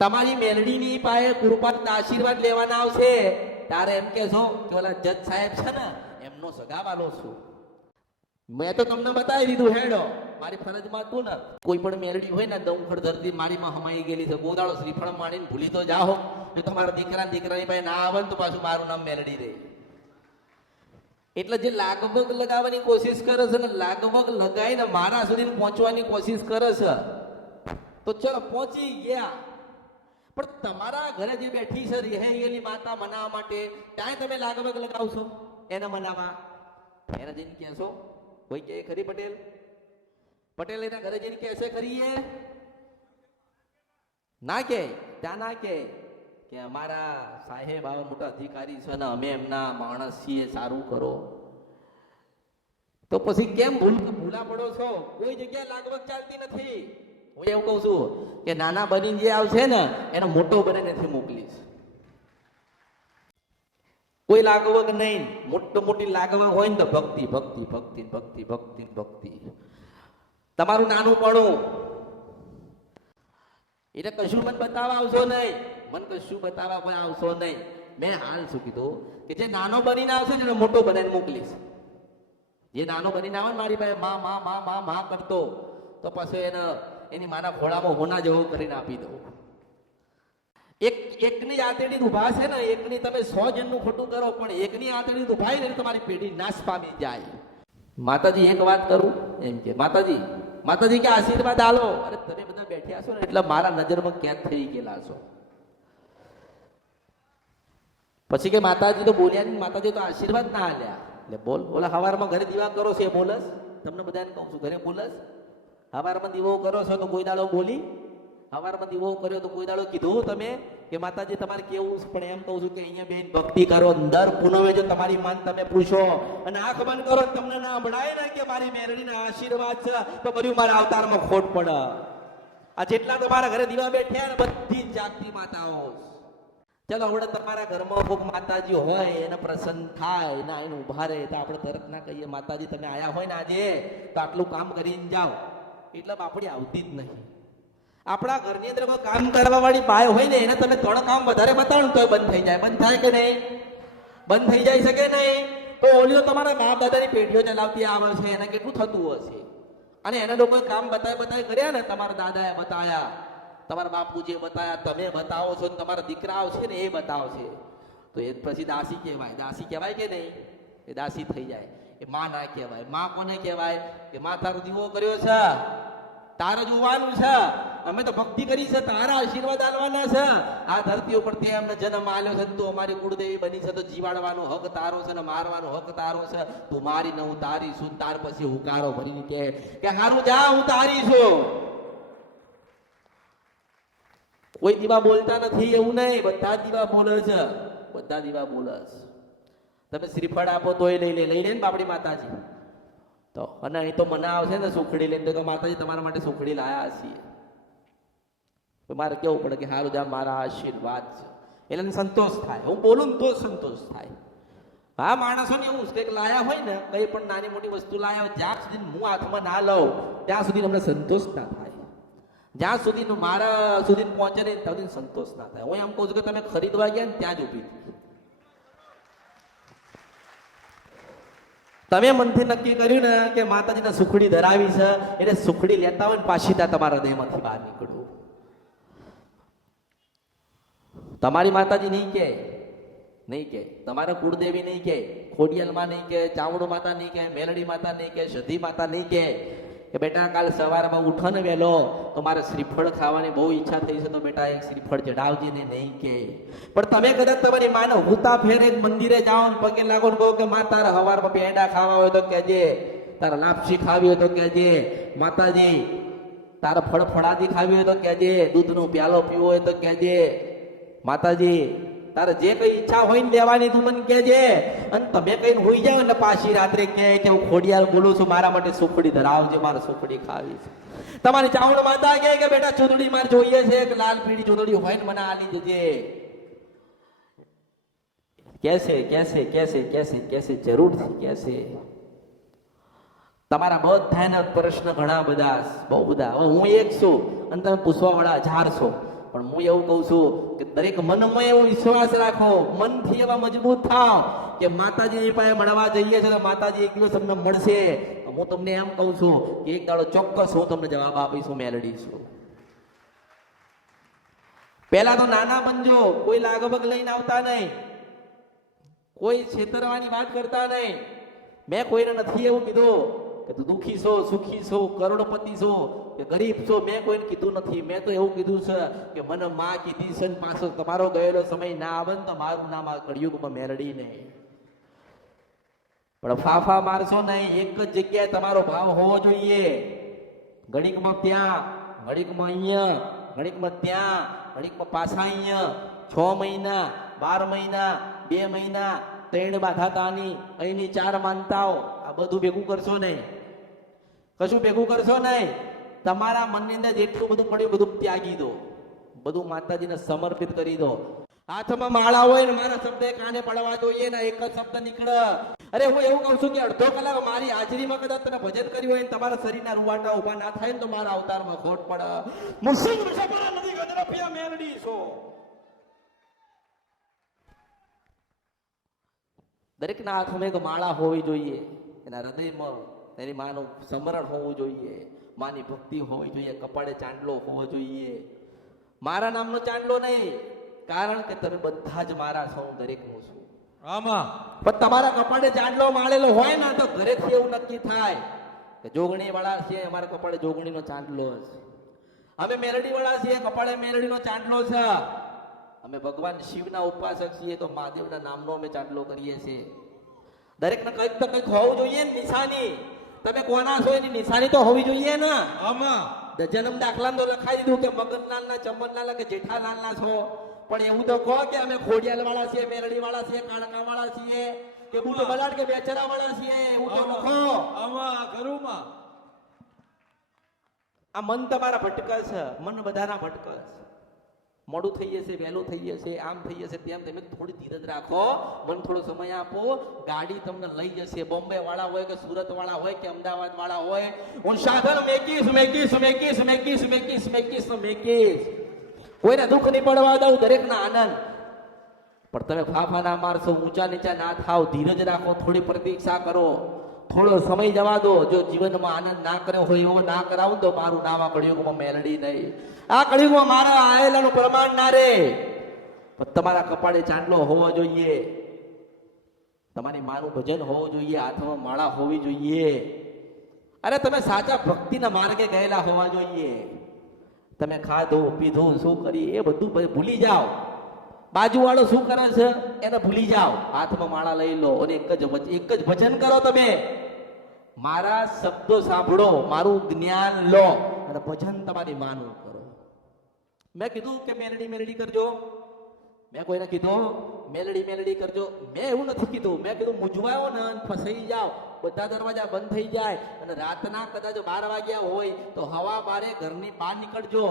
તમારી મેલડીની પાસે કૃપાના આશીર્વાદ લેવાના આવશે ત્યારે એમ કહેશો કે ઓલા જજ સાહેબ છે ને એમનો સગાવાલો છું. મેં તો તમને બતાવી દીધું, હેડો મારી ફરજમાં તું ને કોઈ પણ મેલડી હોય ને દમખડ ધરતી મારીમાં હમાઈ ગયેલી છે, ગોદાળો શ્રીફળ માણીને ભૂલી તો જાઓ. જો તમારા દીકરાની પાસે ના આવે ને તો પાછું મારું નામ મેલડી રહે. એટલે જે લાગવગ લગાવવાની કોશિશ કરે છે ને, લાગવગ લગાવીને મારા સુધી પહોંચવાની કોશિશ કરે છે, તો ચલો પહોંચી ગયા. પણ તમારા ઘરે જે બેઠી છે રિહાયેલી માતા મનાવવા માટે, ત્યાં તમે લાગવગ લગાવશો એને મનાવવા? એને જઈને કહેશો? કોઈ કે ખરી પટેલ એના ઘરે જઈને કહેશે ખરી? ના કે ત્યાં ના કે અમારા સાહેબ આવા મોટા અધિકારી છે ને અમે એમના માણસ છીએ, સારું કરો. તો પછી કેમ ભૂલા પડો છો? કોઈ જગ્યાએ લાગવગ ચાલતી નથી. હું એવું કહું છું કે નાના બની જે આવશે ને એને મોટો બનીને મોકલીશ. કોઈ લાગવગ નહીં. મોટી લાગવગ હોય ને તો ભક્તિ ભક્તિ ભક્તિ ભક્તિ ભક્તિ ભક્તિ. તમારું નાનું પડું એટલે કશું મને બતાવવા આવશો નહીં, મને કશું બતાવવા આવશો નહીં. મેં હાલ શું કીધું કે જે નાનો બનીને આવશે ને એને મોટો બનાવીને મોકલીશ. જે નાનો બનીને આવે ને મારી પાસે માં માં માં માં માં કરતો, તો પછી એને એની માના ખોળામાં હોના જેવો કરીને આપી દઉં. એકની આંતરડી ઉભા છે ને, એકની તમે 100 જણનું ખોટું કરો પણ એકની આંતરડી ઉભાઈ ને તમારી પેઢી નાશ પામી જાય. માતાજી એક વાત કરું એમ કે માતાજી કે આશીર્વાદ આલો. અરે તમે બધા બેઠ્યા છો ને એટલે મારા નજરમાં કેદ થઈ ગયેલા છો. પછી કે માતાજી તો બોલ્યા નહીં, માતાજી તો આશીર્વાદ ના આલ્યા. એટલે બોલ ઓલા હવારમાં ઘરે દીવા કરો છો એ બોલસ? તમને બધાને કહું છું ઘરે બોલસ? હવારમાં દીવો કરો છો તો કોઈ દાડો બોલી? હવારમાં દીવો કર્યો તો કોઈ દાડો કીધું તમે કે માતાજી તમારે કેવું? પણ એમ કહું છું કે અહીંયા બેન ભક્તિ કરો, દર પૂનમે જો તમારી માન તમે પૂછો અને આંખ બંધ કરો તમને ના ભણાય ને કે મારી મેરડીના આશીર્વાદ છે, તો કર્યું મારા અવતારમાં ખોટ પડે. આ જેટલા તમારા ઘરે દીવા બેઠ્યા ને બધી જાગતી માતાઓ. ચલો હવે તમારા ઘરમાં કોઈક માતાજી હોય એને પ્રસન્ન થાય ના એને ઉભા રહે તો આપણે તરત ના કહીએ માતાજી તમે આયા હોય ને આજે તો આટલું કામ કરીને જાઓ. એટલે બાપડી આવતી જ નહીં. આપણા ઘરની અંદર કોઈ કામ કરવા વાળી બાય હોય ને એને તમે 3 કામ વધારે બતાવો તો બંધ થઈ જાય. બંધ થાય કે નહીં? બંધ થઈ જાય શકે નહીં? તો ઓલી તમારા બાપ દાદાની પેઢીઓ ચલાવતી આવે છે એને કેટલું થતું હશે? અને એને લોકો કામ બતાય કર્યા ને, તમારા દાદાએ બતાયા, તમારા બાપુજીએ બતાયા, તમે બતાવો છો, તમારા દીકરા આવશે ને એ બતાવશે, તો એ પછી દાસી કહેવાય. દાસી કહેવાય કે નહીં? એ દાસી થઈ જાય. એ માં ના કહેવાય. માં કોને કહેવાય? કે માં તારો દીવો કર્યો છે, તારે જોવાનું છે, અમે તો ભક્તિ કરી છે, તારા આશીર્વાદ આલવાના છે. આ ધરતી ઉપર તે અમને જન્મ આલ્યો છે, તું અમારી કુળદેવી બની છે, તો જીવાડવાનો હક તારો છે ને મારવાનો હક તારો છે. તું મારી ને હું તારી છું. તાર પછી હુકારો ભરીને કે હારું જા હું તારી છું. કોઈ દીવા બોલતા નથી એવું નહીં, બધા દીવા બોલે છે, બધા દીવા બોલે છે. તમે શ્રીફળ આપો તોય લઈ લે ને બાપડી માતાજી તો. અને અહીં તો મને આવશે ને સુખડી લઈને તો માતાજી તમારા માટે સુખડી લાયા છીએ. મારે કેવું પડે કે હારું જા મારા આશીર્વાદ છે એટલે સંતોષ થાય. હું બોલું ને તો સંતોષ થાય. હા માણસોને એવું કંઈક લાયા હોય ને, કઈ પણ નાની મોટી વસ્તુ લાયા હોય, જ્યાં સુધી હું હાથમાં ના લઉં ત્યાં સુધી અમને સંતોષ ના થાય. જ્યાં સુધી મારા સુધી પહોંચે નહીં ત્યાં સુધી સંતોષ ના થાય. હું એમ કહું છું કે તમે ખરીદવા ગયા ને ત્યાં જ ઉભી તમે મનથી નક્કી કર્યું ને કે માતાજીને સુખડી ધરાવી છે એટલે સુખડી લેતા હોય ને પાછી ત્યાં તમારા દેહમાંથી બહાર નીકળવું. તમારી માતાજી નહીં કે તમારા કુળદેવી નહીં કે, ખોડિયાલમાં નહીં કે, ચામુંડ માતા નહીં કે, મેલડી માતા નહીં કે, સધી માતા નહીં કે કે બેટા કાલ સવારમાં ઉઠો ને વહેલો તો મારે શ્રીફળ ખાવાની બહુ ઈચ્છા થઈ છે, તો બેટા એક શ્રીફળ ચડાવજે ને નહીં કે. પણ તમે કદાચ તમારી માને હુતા ફેરે મંદિરે જાઓ ને પગે લાગો ને કહો કે માં તારે સવારમાં પેંડા ખાવા હોય તો કહેજે, તારે લાપસી ખાવી હોય તો કહેજે, માતાજી તારે ફળફળાદી ખાવી હોય તો કહેજે, દૂધનો પ્યાલો પીવો હોય તો કહેજે, માતાજી તારે જે કઈ ઈચ્છા હોય ને લેવાની તું મને કહેજે. અને તમે કઈ હોઈ જાવ એટલે પાછી રાત્રે કહે કે હું ખોડિયાર બોલું છું, મારા માટે સુખડી ધરાવજે, મારે સુખડી ખાવી છે. તમારી ચાવણ માતા કહે કે બેટા ચૂંદડી મારે જોઈએ છે, કે લાલ પીળી ચૂંદડી હોય ને મને આલી દેજે. કેસે કેસે કેસે કેસે કેસે જરૂરથી કેસે. તમારા બધાના પ્રશ્ન ઘણા બધા, બહુ બધા. હવે હું એક છું અને તમે પૂછવા વાળા 1000 છો, પણ હું એવું કહું છું કે દરેક મનમાં એવો વિશ્વાસ રાખો, મનથી એવા મજબૂત થાવ કે માતાજીની પાસે મળવા જઈએ છે તો માતાજી એક દિવસ તમને મળશે. હું તમને એમ કહું છું કે એક દાડો ચોક્કસ હું તમને જવાબ આપીશું, મેલડી છું. પહેલા તો નાના બનજો, કોઈ લાગવગ લઈને આવતા નહીં, કોઈ છેતરવાની વાત કરતા નહીં. મેં કોઈને નથી એવું કીધું કે તું દુઃખી છો, સુખી છો, કરોડપતિ છો કે ગરીબ છો, મેં કોઈને કીધું નથી. મેં તો એવું કીધું છે કે મને માં કીધી છે, પાછો તમારો ગયેલો સમય ના આવે ને તો મારું નામ આ કળિયુગમાં મેલડી નહીં. પણ ફાફા મારશો નહીં, એક જ જગ્યાએ તમારો ભાવ હોવો જોઈએ. ઘડીકમાં ત્યાં, ઘડીકમાં અહીંયા, ઘડીકમાં ત્યાં, ઘડીકમાં પાછા અહીંયા. 6 મહિના, 12 મહિના, 2 મહિના, 3 બાધાતાની, અહીંની 4 માનતાઓ, આ બધું ભેગું કરશો નહીં, કશું ભેગું કરશો નહીં. તમારા મનની અંદર જેટલું બધું પડ્યું બધું ત્યાગી દો, બધું માતાજીને સમર્પિત કરી દો. હાથમાં માળા હોય ને મારા શબ્દ કાને પડવા જોઈએ ને એક જ શબ્દ નીકળે. અરે હું એવું કહું છું કે અડધો કલાક મારી હાજરીમાં કદાચ તમે ભજન કર્યું હોય ને તમારા શરીરના રૂવાટા ઉભા ના થાય ને તો મારા અવતારમાં ખોટ પડે. મુસ્લિમ નથી ગજરાપિયા મેલડી છો. દરેકના હાથમાં એક માળા હોવી જોઈએ, એના હૃદયમાં એની માનું સમરણ હોવું જોઈએ, માની ભક્તિ હોવી જોઈએ, કપાળે ચાંદલો હોવો જોઈએ. મારા નામનો ચાંદલો નહીં, કારણ કે તમે બધા જ મારા છો, હું દરેકનું છું. આમાં પણ તમારા કપાળે ચાંદલો માળેલો હોય ને તો ઘરેથી એવું નક્કી થાય કે જોગણી વાળા છે, અમારા કપાળે જોગણીનો ચાંદલો છે. અમે મેલડી વાળા છીએ, કપાળે મેલડીનો ચાંદલો છે. અમે ભગવાન શિવના ઉપાસક છીએ તો મહાદેવના નામનો અમે ચાંદલો કરીએ છીએ. દરેકને કંઈક તો કંઈક હોવું જોઈએ ને નિશાની. તમે કોના છો એની નિશાની તો હોવી જોઈએ ને. આમાં જન્મ દાખલા તો લખાઈ દીધું કે મગનલાલના, ચમનલાલ કે જેઠાલાલના છો, પણ એવું તો કહો કે અમે ખોડિયાલ વાળા છીએ, મેલડી વાળા છીએ, કાળકા વાળા છીએ, કે બુટ બલાટ કે બેચરા વાળા છીએ, એવું તો લખો. આમાં કરુંમાં આ મન તમારા ભટકા છે, મન બધાના ભટકા છે. મોડું થઈ જશે, વહેલું થઈ જશે, આમ થઈ જશે, તેમ. તમે થોડી ધીરજ રાખો, મને થોડો સમય આપો, ગાડી તમને લઈ જશે. બોમ્બે વાળા હોય કે સુરત વાળા હોય કે અમદાવાદ વાળા હોય, હું સાધન મેકીશ મેકીશ મેકીશ મેકીશ મેકીશ મેકીશ મેકીશ. કોઈને દુઃખ નહીં પડવા દઉં, દરેકના આનંદ. પણ તમે ફાફા ના મારશો, ઊંચા નીચા ના થાવ, ધીરજ રાખો, થોડી પ્રતીક્ષા કરો, થોડો સમય જવા દો. જો જીવનમાં આનંદ ના કર્યો હોય એવો ના કરાવું તો મારું નામ આ કળિયુગમાં મેલડી નહીં. આ કળિયુગમાં મારા આયેલાનું પ્રમાણ ના રે. તમારા કપાળે ચાંદલો હોવો જોઈએ, તમારી માનું ભજન હોવું જોઈએ, હાથમાં માળા હોવી જોઈએ. અરે તમે સાચા ભક્તિના માર્ગે ગયેલા હોવા જોઈએ. તમે ખાધું પીધું શું કરી એ બધું ભૂલી જાઓ. બાજુવાળો શું કરે છે એને ભૂલી જાઓ, હાથમાં માળા લઈ લો અને એક જ ભજન કરો. તમે મારા શબ્દો સાંભળો, મારું જ્ઞાન લો અને ભજન તમારી માનું કરો. મેં કીધું કે મેલડી મેલડી કરજો, મેં કોઈને કીધું મેલડી મેલડી કરજો? મેં એવું નથી કીધું. મેં કીધું મૂંઝવાયો ને ફસાઈ જાઓ, બધા દરવાજા બંધ થઈ જાય અને રાતના કદાચ 12 વાગ્યા હોય તો હવા બારે ઘરની બહાર નીકળજો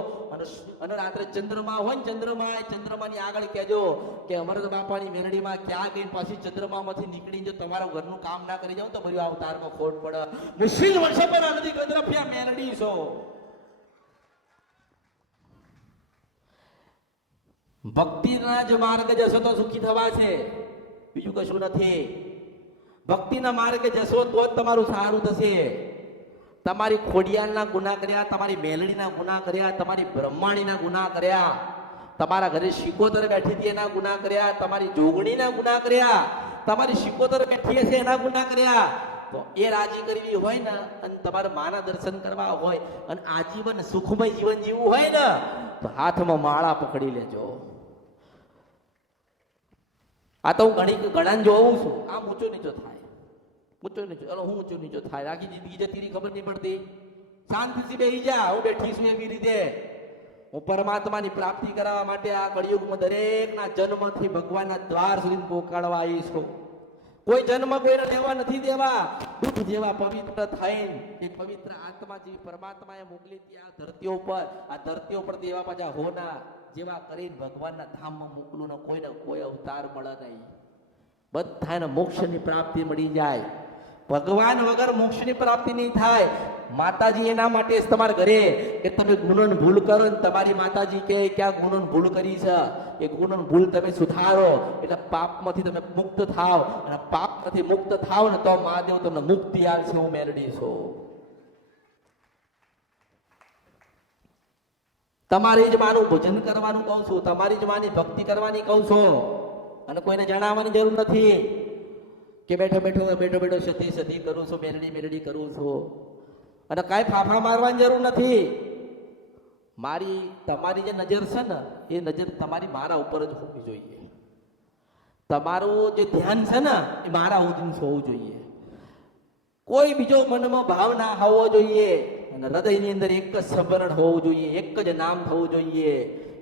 અને રાત્રે ચંદ્રમા હોય ને ચંદ્રમાની આગળ કહેજો કે અમરત બાપાની મેલડીમાં ક્યાં ગઈ, પાછી ચંદ્રમામાંથી નીકળી જો તમારા ઘરનું કામ ના કરી જાવ તો ભર્યું અવતારમાં ખોટ પડે. મુશ્કેલ વર્ષો પર નથી ગજરાપિયા મેલડી છો. ભક્તિના જ માર્ગ જશો તો સુખી થવા છે, બીજું કશું નથી. ભક્તિના માર્ગે જશો તો જ તમારું સારું થશે. તમારી ખોડિયાલના ગુના કર્યા, તમારી મેલડીના ગુના કર્યા, તમારી બ્રહ્માણીના ગુના કર્યા, તમારા ઘરે શિકોતર બેઠી હતી એના ગુના કર્યા, તમારી જોગણીના ગુના કર્યા, તમારી શિકોતર બેઠી હશે એના ગુના કર્યા, તો એ રાજી કરવી હોય ને અને તમારે માના દર્શન કરવા હોય અને આજીવન સુખમય જીવન જીવવું હોય ને તો હાથમાં માળા પકડી લેજો. આ તો હું ઘણા જોઉં છું, આમ ઊંચો નીચો થાય, ઊંચો નીચો, ચલો હું ઊંચો નીચો થાય, આખી જિંદગી જતી રહી ખબર નહીં પડતી. શાંતિથી બેસી જા, હું બેઠી છું એવી રીતે. હું પરમાત્માની પ્રાપ્તિ કરાવવા માટે આ કળિયુગમાં દરેકના જન્મથી ભગવાનના દ્વાર સુધી પહોંચાડવા આવી છું. કોઈ જન્મ કોઈને લેવા નથી દેવા. દુઃખ જેવા પવિત્ર થઈને એ પવિત્ર આત્મા જેવી પરમાત્માએ મોકલી હતી આ ધરતીઓ પર. આ ધરતીઓ પર એવા પાછા હોના જેવા કરીને ભગવાનના ધામમાં મોકલું ને કોઈને કોઈ અવતાર મળે નહીં. બધાને મોક્ષની પ્રાપ્તિ મળી જાય. ભગવાન વગર મોક્ષની પ્રાપ્તિ નહીં થાય. માતાજી એના માટે જ તમારા ઘરે કે તમે ગુણોની ભૂલ કરો ને તમારી માતાજી કે ક્યાં ગુણોની ભૂલ કરી છે એ ગુણોની ભૂલ તમે સુધારો એટલે પાપમાંથી તમે મુક્ત થાવ. અને પાપમાંથી મુક્ત થાવ ને તો મહાદેવ તમને મુક્તિ આપશે. હું મેળવી છું. તમારી જ માનું ભજન કરવાનું કહું છું, તમારી જ માની ભક્તિ કરવાની કહું છું. અને કોઈને જણાવવાની જરૂર નથી કે બેઠો બેઠો સતી કરું છું, મેરડી કરું છું. અને કાંઈ ફાફા મારવાની જરૂર નથી. તમારી જે નજર છે ને એ નજર તમારી મારા ઉપર જ હોવી જોઈએ. તમારું જે ધ્યાન છે ને એ મારા સુધી હોવું જોઈએ. કોઈ બીજો મનમાં ભાવ ના હોવો જોઈએ. અને હૃદયની અંદર એક જ સ્મરણ હોવું જોઈએ, એક જ નામ થવું જોઈએ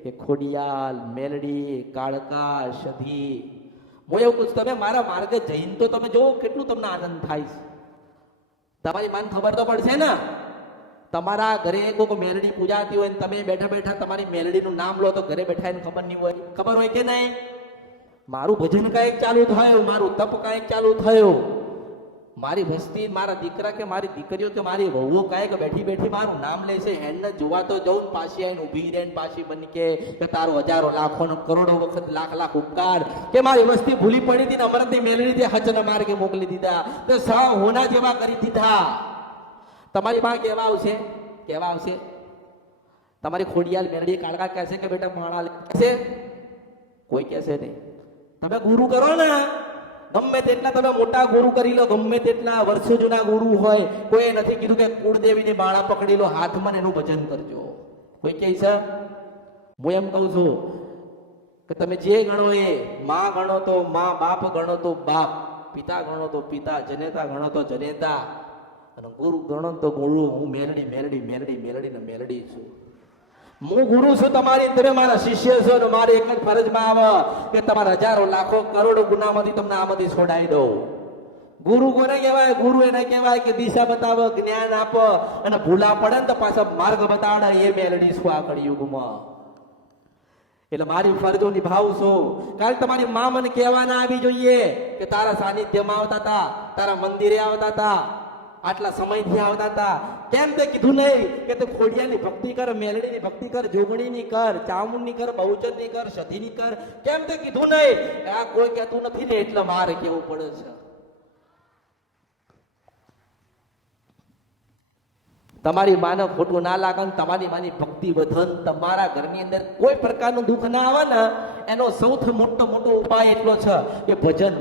કે ખોડિયાલ, મેલડી, કાળકા, સધી. હું એવું કહું, તમે મારા માર્ગે જઈને તો તમે જોવો કેટલું તમને આનંદ થાય છે. તમારી માન ખબર તો પડશે ને. તમારા ઘરે કોઈ મેલડી પૂજાતી હોય ને તમે બેઠા બેઠા તમારી મેલડીનું નામ લો તો ઘરે બેઠા એને ખબર નહીં હોય. ખબર હોય કે નહીં? મારું ભજન કાંઈક ચાલુ થયું, મારું તપ કાંઈક ચાલુ થયું, મારી વસ્તી, મારા દીકરા કે મારી દીકરીઓ કે મારી વહુઓ કાંઈક બેઠી બેઠી મારું નામ લે છે. એને જોવા તો જવું, પાછી આવીને ઊભી રહીને પાછી બની કે તારો હજારો લાખો કરોડો વખત લાખ ઉપકાર કે મારી વસ્તી ભૂલી પડી હતી ને અમરતની મેલડી હચના માર્ગે મોકલી દીધા, તો સા હોના જેવા કરી દીધા. તમારી માં કેવા આવશે? તમારી ખોડિયાલ, મેલડી, કાળકા કહેશે કે બેટા માણા લેશે? કોઈ કહેશે નહીં. તમે ગુરુ કરો ને, ગમે તેટલા તમે મોટા ગુરુ કરી લો, ગમે તેટલા વર્ષો જૂના ગુરુ હોય, કોઈ નથી કીધું કે કુળદેવીની માળા પકડી લો હાથમાં એનું ભજન કરજો. કોઈ કહે છે? હું એમ કહું છું કે તમે જે ગણો એ, માં ગણો તો માં, બાપ ગણો તો બાપ, પિતા ગણો તો પિતા, જનેતા ગણો તો જનેતા, અને ગુરુ ગણો તો ગુરુ. હું મેલડી છું. હું ગુરુ છું તમારી, તમે મારા શિષ્ય છો ને મારે એક જ ફરજમાં આવે કે તમારા હજારો લાખો કરોડો ગુનામાંથી તમને આમાંથી છોડાવી દઉં. ગુરુ કોને કહેવાય? ગુરુ એને કહેવાય કે દિશા બતાવે, જ્ઞાન આપે, અને ભૂલા પડે ને તો પાછા માર્ગ બતાવડે. એ મેલડી છું આ કળિયુગમાં. એટલે મારી ફરજો નિભાવું છું. કારણ તમારી મા મને કહેવા ના આવી જોઈએ કે તારા સાનિધ્યમાં આવતા હતા, તારા મંદિરે આવતા હતા, આટલા સમયથી આવતા હતા. કેમ તે કીધું નહીં કે તું ખોડિયાની ભક્તિ કર, મેલડીની ભક્તિ કર, જોગણીની કર, ચામુંડની કર, બહુચરની કર, સધીની કર? કેમ તે કીધું નહીં? આ કોઈ કહેતું નથી ને એટલે મારે કેવું પડે છે. તમારી માને ખોટું ના લાગે ને તમારી માની ભક્તિ વધન, તમારા ઘરની અંદર કોઈ પ્રકારનું દુઃખ ના આવે ને એનો સૌથી મોટો ઉપાય એટલો છે કે ભજન.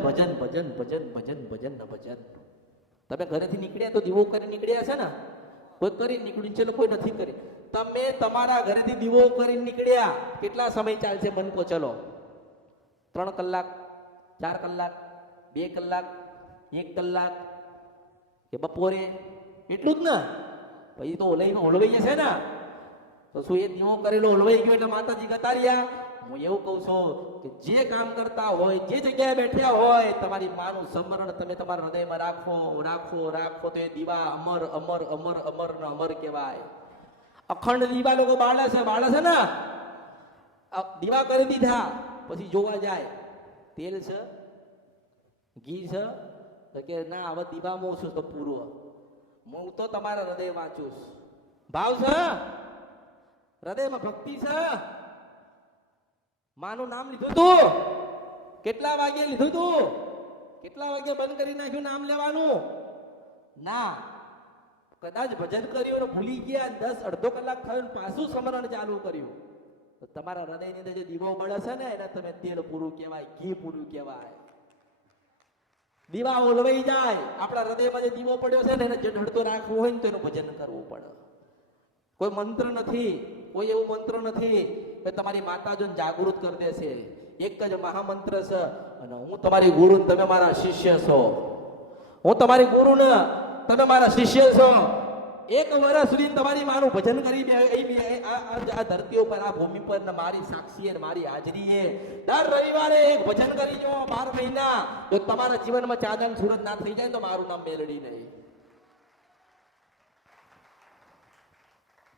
તમે ઘરેથી નીકળ્યા તો દીવો કરી નીકળ્યા છે ને? કોઈ કરી નીકળ્યું? ચલો કોઈ નથી કરી. તમે તમારા ઘરેથી દીવો કરી નીકળ્યા, કેટલા સમય ચાલશે મન કો? ચલો 3 કલાક, 4 કલાક, 2 કલાક, 1 કલાક કે બપોરે? એટલું જ ને. પછી તો ઓલવાઈ જશે ને. તો શું એ દીવો કરેલો ઓલવાઈ ગયો એટલે માતાજી ગતા રહ્યા? હું એવું કહું છું કે જે કામ કરતા હોય, જે જગ્યાએ બેઠ્યા હોય, તમારી માનું સ્મરણ તમે તમારા હૃદયમાં રાખો તો એ દીવા અમર કહેવાય. અખંડ દીવા લોકો બાળે છે ને. દીવા કરી દીધા પછી જોવા જાય તેલ છે, ઘી છે, તો કે ના હવે દીવામાં ઓછું તો પૂરું. હું તો તમારા હૃદય વાંચું. ભાવ છે, હૃદયમાં ભક્તિ છે. માનું નામ લીધું તું? કેટલા વાગે લીધું તું? કેટલા વાગે બંધ કરી નાખ્યું નામ લેવાનું? ના, કદાચ ભજન કર્યું ને ભૂલી ગયા, 10 અડધો કલાક થયો ને પાછું સ્મરણ ચાલુ કર્યું, તો તમારા હૃદયની અંદર જે દીવો બળે છે ને એને તમે તેલ પૂરું કહેવાય, ઘી પૂરું કહેવાય. દીવા ઓલવાઈ જાય. આપણા હૃદયમાં જે દીવો પડ્યો છે ને એને ઢળતો રાખવો હોય ને તો એનું ભજન કરવું પડે. કોઈ મંત્ર નથી, કોઈ એવું મંત્ર નથી કે તમારી માતાજીને જાગૃત કરી દેશે. એક જ મહામંત્ર છે, અને હું તમારી ગુરુ, તમે મારા શિષ્ય છો. હું તમારી ગુરુ ને તમે મારા શિષ્ય છો. એક વર્ષ સુધી તમારી માનું ભજન કરી આ ધરતી ઉપર, આ ભૂમિ પર ને મારી સાક્ષી ને મારી હાજરીએ દર રવિવારે એક ભજન કરી જો 12 મહિના. જો તમારા જીવનમાં ચાંદન સુરત ના થઈ જાય તો મારું નામ મેલડી નહીં.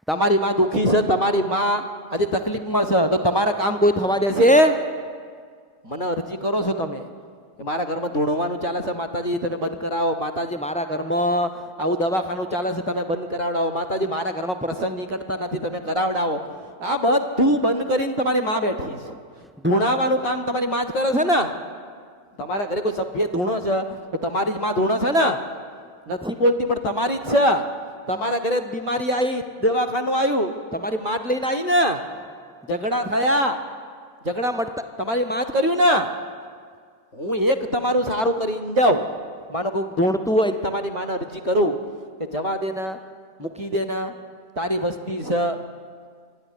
તમારી માં દુખી છે, તમારી માં આજે તકલીફમાં છે, તો તમારા કામ કોઈ થવા દેશે? મને અરજી કરો છો તમે કે મારા ઘરમાં ધૂણવાનું ચાલે છે માતાજી, તમે બંધ કરાવો. માતાજી મારા ઘરમાં આવું દવાખાનું ચાલે છે, તમે બંધ કરાવડાવો. માતાજી મારા ઘરમાં પ્રસંગ નીકળતા નથી, તમે કરાવડાવો. આ બધું બંધ કરીને તમારી માં બેઠી છે. ધૂણાવાનું કામ તમારી માં જ કરે છે ને. તમારા ઘરે કોઈ સભ્ય ધૂણો છે તો તમારી જ માં ધૂણો છે ને. નથી બોલતી પણ તમારી જ છે. તમારા ઘરે બીમારી આવી, દવાખાનું આવ્યું, તમારી માં જ લઈને આવી ને. ઝઘડા થયા, ઝઘડા મળતા તમારી માં જ કર્યું ને. હું એક તમારું સારું કરીને જાઉં, માનો કોઈ ધૂણતું હોય તમારી માને અરજી કરું કે જવા દેના, મૂકી દેના, તારી વસ્તી છે,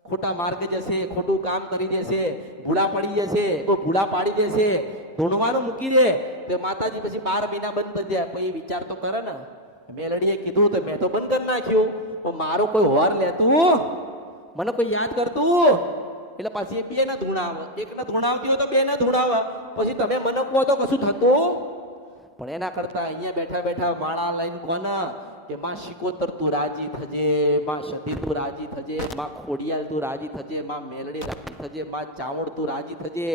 ખોટા માર્ગે જશે, ખોટું કામ કરી દેશે, ભૂલા પડી જશે, કોઈ ભૂલા પાડી દેશે, ધૂણવાનું મૂકી દે. તો માતાજી પછી 12 મહિના બંધ કરી દે. પછી વિચાર તો કરે ને, મેલડીએ કીધું તો મેં તો બંધ કરી નાખ્યું. મારો કોઈ હોર લેતું, મને કોઈ યાદ કરતું, એટલે પછી એ 2 ને ધૂણાવ. 1 ને ધૂણાવતી હોય તો 2 ને ધૂણાવ. પછી તમે મને કહો તો કશું થતું. પણ એના કરતા અહીંયા બેઠા બેઠા માળા લઈને કોને કે માં શિકોતર તું રાજી થજે, માં સતી તું રાજી થજે, માં ખોડિયાલ તું રાજી થજે, માં મેલડી રાજી થજે, માં ચાવડ તું રાજી થજે,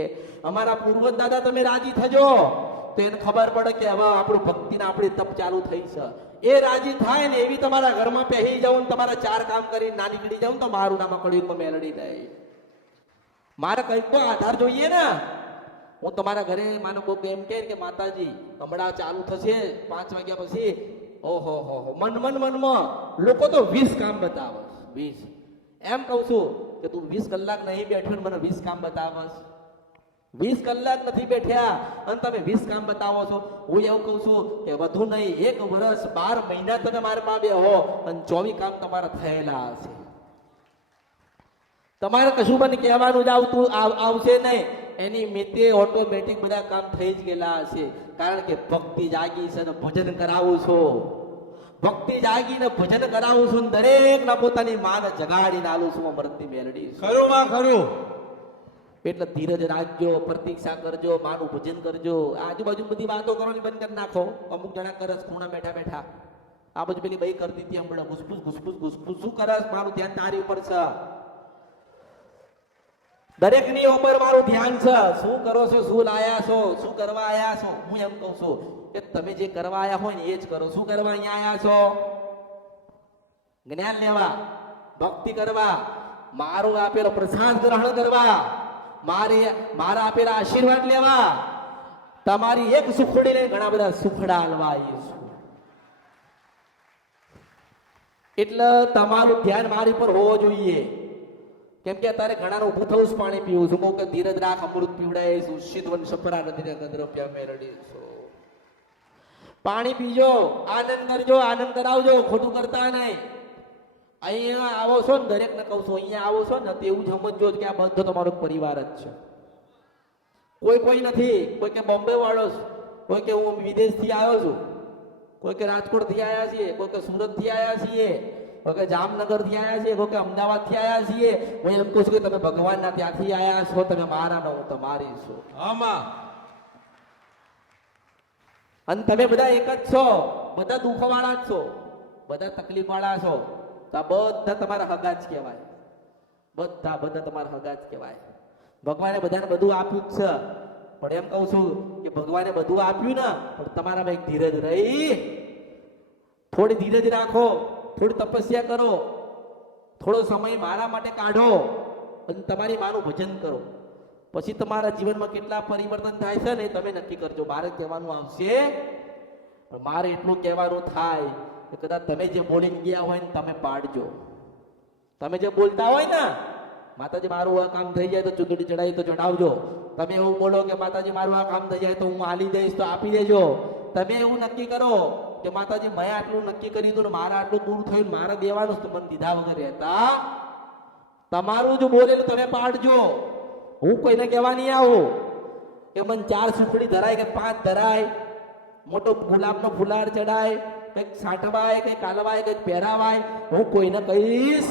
અમારા પૂર્વજ દાદા તમે રાજી થજો. તો એને ખબર પડે કે હવે આપણું ભક્તિને આપણી તપ ચાલુ થઈ છે. એ રાજી થાય ને એવી તમારા ઘરમાં પહેરી જાઉં, તમારા 4 કામ કરીને ના નીકળી જાઉં તો મારું નામ કળિયુગમાં મેલડી નહીં. મારે કઈ તો આધાર જોઈએ ને. હું તમારા ઘરે માનો કોક એમ કે માતાજી હમણાં ચાલુ થશે 5 વાગ્યા પછી, ઓહો હો મનમાં લોકો તો 20 કામ બતાવે. 20 એમ કહું છું કે તું 20 કલાક નહીં બેઠો ને મને 20 કામ બતાવસ. 20 કલાક નથી બેઠ્યા અને તમે 20 કામ બતાવો છો. હું એવું કહું છું કે વધુ નહીં 1 વર્ષ 12 મહિના તમે મારા માં બેહો અને 24 કામ તમારા થયેલા હશે. તમારે કશું પણ કહેવાનું જ આવશે નહીં. એની મેતે ઓટોમેટિક બધા કામ થઈ જ ગયેલા હશે. કારણ કે ભક્તિ જાગી છે ને ભજન કરાવું છું. ભક્તિ જાગીને ભજન કરાવું છું, દરેક ના પોતાની માને જગાડીને આલું છું. મરતી મેલડી ખરું માં ખરું. એટલે ધીરજ રાખજો, પ્રતીક્ષા કરજો, માનું ભજન કરજો. આજુબાજુ બધી વાતો કરવાની બંધ કરી નાખો. અમુક જણા કરસ ખૂણા બેઠા બેઠા. આ બાજુ પેલી ભાઈ કરતી હતી હમણાં ઘુસપુસ શું કરસ? મારું ધ્યાન તારી ઉપર છે. દરેકની ઉપર મારું ધ્યાન છે. શું કરો છો, શું લાયા છો, શું કરવા આયા છો? હું એમ કહું છું કે તમે જે કરવા આયા હોય ને એ જ કરો. શું કરવા અહીંયા આયા છો? જ્ઞાન લેવા, ભક્તિ કરવા, મારો આપેલો પ્રસાદ ગ્રહણ કરવા, મારા આપેલા આશીર્વાદ લેવા. તમારી એક સુખડીને ઘણા બધા સુખડા હલવા આવીએ છું. એટલે તમારું ધ્યાન મારી પર હોવો જોઈએ. કેમ કે અત્યારે ઘણા ઉભું થવું જ પાણી પીવું છું. કે ધીરજ રાખ, અમૃત પીવડાય છું, શીતવન સપરા નથી ગંદ્રપ્યા મેલડી છો. પાણી પીજો, આનંદ કરજો, આનંદ કરાવજો, ખોટું કરતા નહીં. અહીંયા આવો છો ને, દરેકને કહું છું, અહીંયા આવો છો ને તેવું જ સમજજો કે આ બધો તમારો પરિવાર જ છે. કોઈ નથી. કોઈ કે બોમ્બે વાળો, કોઈ કે હું વિદેશથી આવ્યો છું, કોઈ કે રાજકોટથી આવ્યા છીએ, કોઈ કે સુરતથી આવ્યા છીએ, કોઈ કે જામનગરથી આવ્યા છીએ, કોઈ કે અમદાવાદથી આવ્યા છીએ. હું એમ કહું છું કે તમે ભગવાનના ત્યાંથી આવ્યા છો, તમે મારા ન, હું તમારી છું. આમાં અને તમે બધા એક જ છો, બધા દુઃખવાળા જ છો, બધા તકલીફવાળા છો. તો આ બધા તમારા હગા જ કહેવાય. બધા તમારા હગા જ કહેવાય. ભગવાને બધાને બધું આપ્યું જ છે. પણ એમ કહું છું કે ભગવાને બધું આપ્યું ને, પણ તમારામાં એક ધીરજ રહી. થોડી ધીરજ રાખો, થોડી તપસ્યા કરો, થોડો સમય મારા માટે કાઢો અને તમારી માનું ભજન કરો. પછી તમારા જીવનમાં કેટલા પરિવર્તન થાય છે ને તમે નક્કી કરજો. મારે કહેવાનું આવશે, પણ મારે એટલું કહેવાનું થાય કે કદાચ તમે જે બોલીને ગયા હોય ને તમે પાડજો. તમે જે બોલતા હોય ને, માતાજી મારું આ કામ થઈ જાય તો ચૂંટણી ચડાવી તો ચડાવજો. તમે એવું બોલો કે માતાજી મારું આ કામ થઈ જાય તો હું આલી દઈશ તો આપી દેજો. તમે એવું નક્કી કરો કે માતાજી મેં આટલું નક્કી કરી દીધું ને મારા આટલું પૂરું થયું, મારે દેવાનું છે, તો મને દીધા વગર રહેતા તમારું જો બોલેલું તમે પાડજો. હું કોઈને કહેવા નહીં આવું કે મને 4 સુખડી ધરાય કે 5 ધરાય, મોટો ગુલાબનો ફુલાર ચડાય, કંઈક સાંટવાય, કંઈક કાલવાય, કંઈક પહેરાવાય. હું કોઈને કહીશ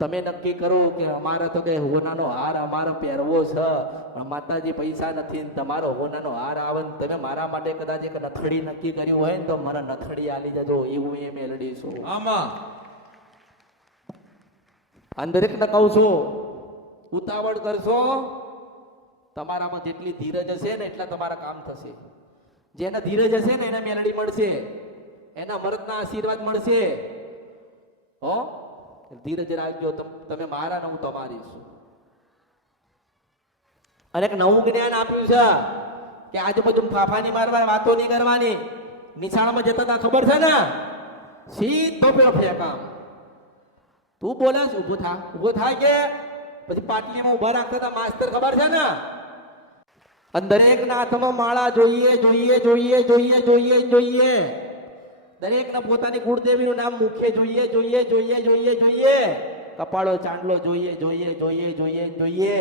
તમે નક્કી કરો કે અમારે તો કઈ હોનાનો હાર અમારો પહેરવો છે, પણ માતાજી પૈસા નથી ને તમારો હોનાનો હાર આવે ને તમે મારા માટે કદાચ એક નથડી નક્કી કર્યું હોય ને તો મને નથડી આલી જજો. એવું એ મેલડી છું આમાં દરેકને કહું છું, ઉતાવળ કરશો તમારામાં જેટલી ધીરજ હશે ને એટલા તમારા કામ થશે. જેને ધીરજ હશે ને એને મેલડી મળશે, એના મરદના આશીર્વાદ મળશે. હો ધીરજ રાખજો, તમે મારા ને હું તમારી છું. અને એક નવું જ્ઞાન આપ્યું છે કે આજુબાજુ ફાફાની મારવાની વાતો નહીં કરવાની. નિશાળમાં જતા તા ખબર છે ને, સીધો પેલો ફેંકામ. તું બોલે ઉભો થાય કે પછી પાટલીમાં ઉભા રાખતા હતા માસ્તર, ખબર છે ને. અને દરેકના હાથમાં માળા જોઈએ જોઈએ જોઈએ જોઈએ જોઈએ જોઈએ. દરેકને પોતાની કુળદેવીનું નામ મુખ્ય જોઈએ જોઈએ જોઈએ જોઈએ જોઈએ. કપાળો ચાંદલો જોઈએ જોઈએ જોઈએ જોઈએ જોઈએ.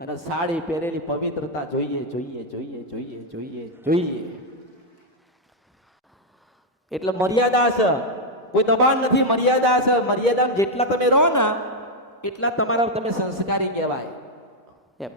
અને સાડી પહેરેલી પવિત્રતા જોઈએ જોઈએ જોઈએ જોઈએ જોઈએ જોઈએ. એટલે મર્યાદા છે, કોઈ દબાણ નથી, મર્યાદા છે. મર્યાદામાં જેટલા તમે રહો ને એટલા તમારા તમે સંસ્કારી કહેવાય. એમ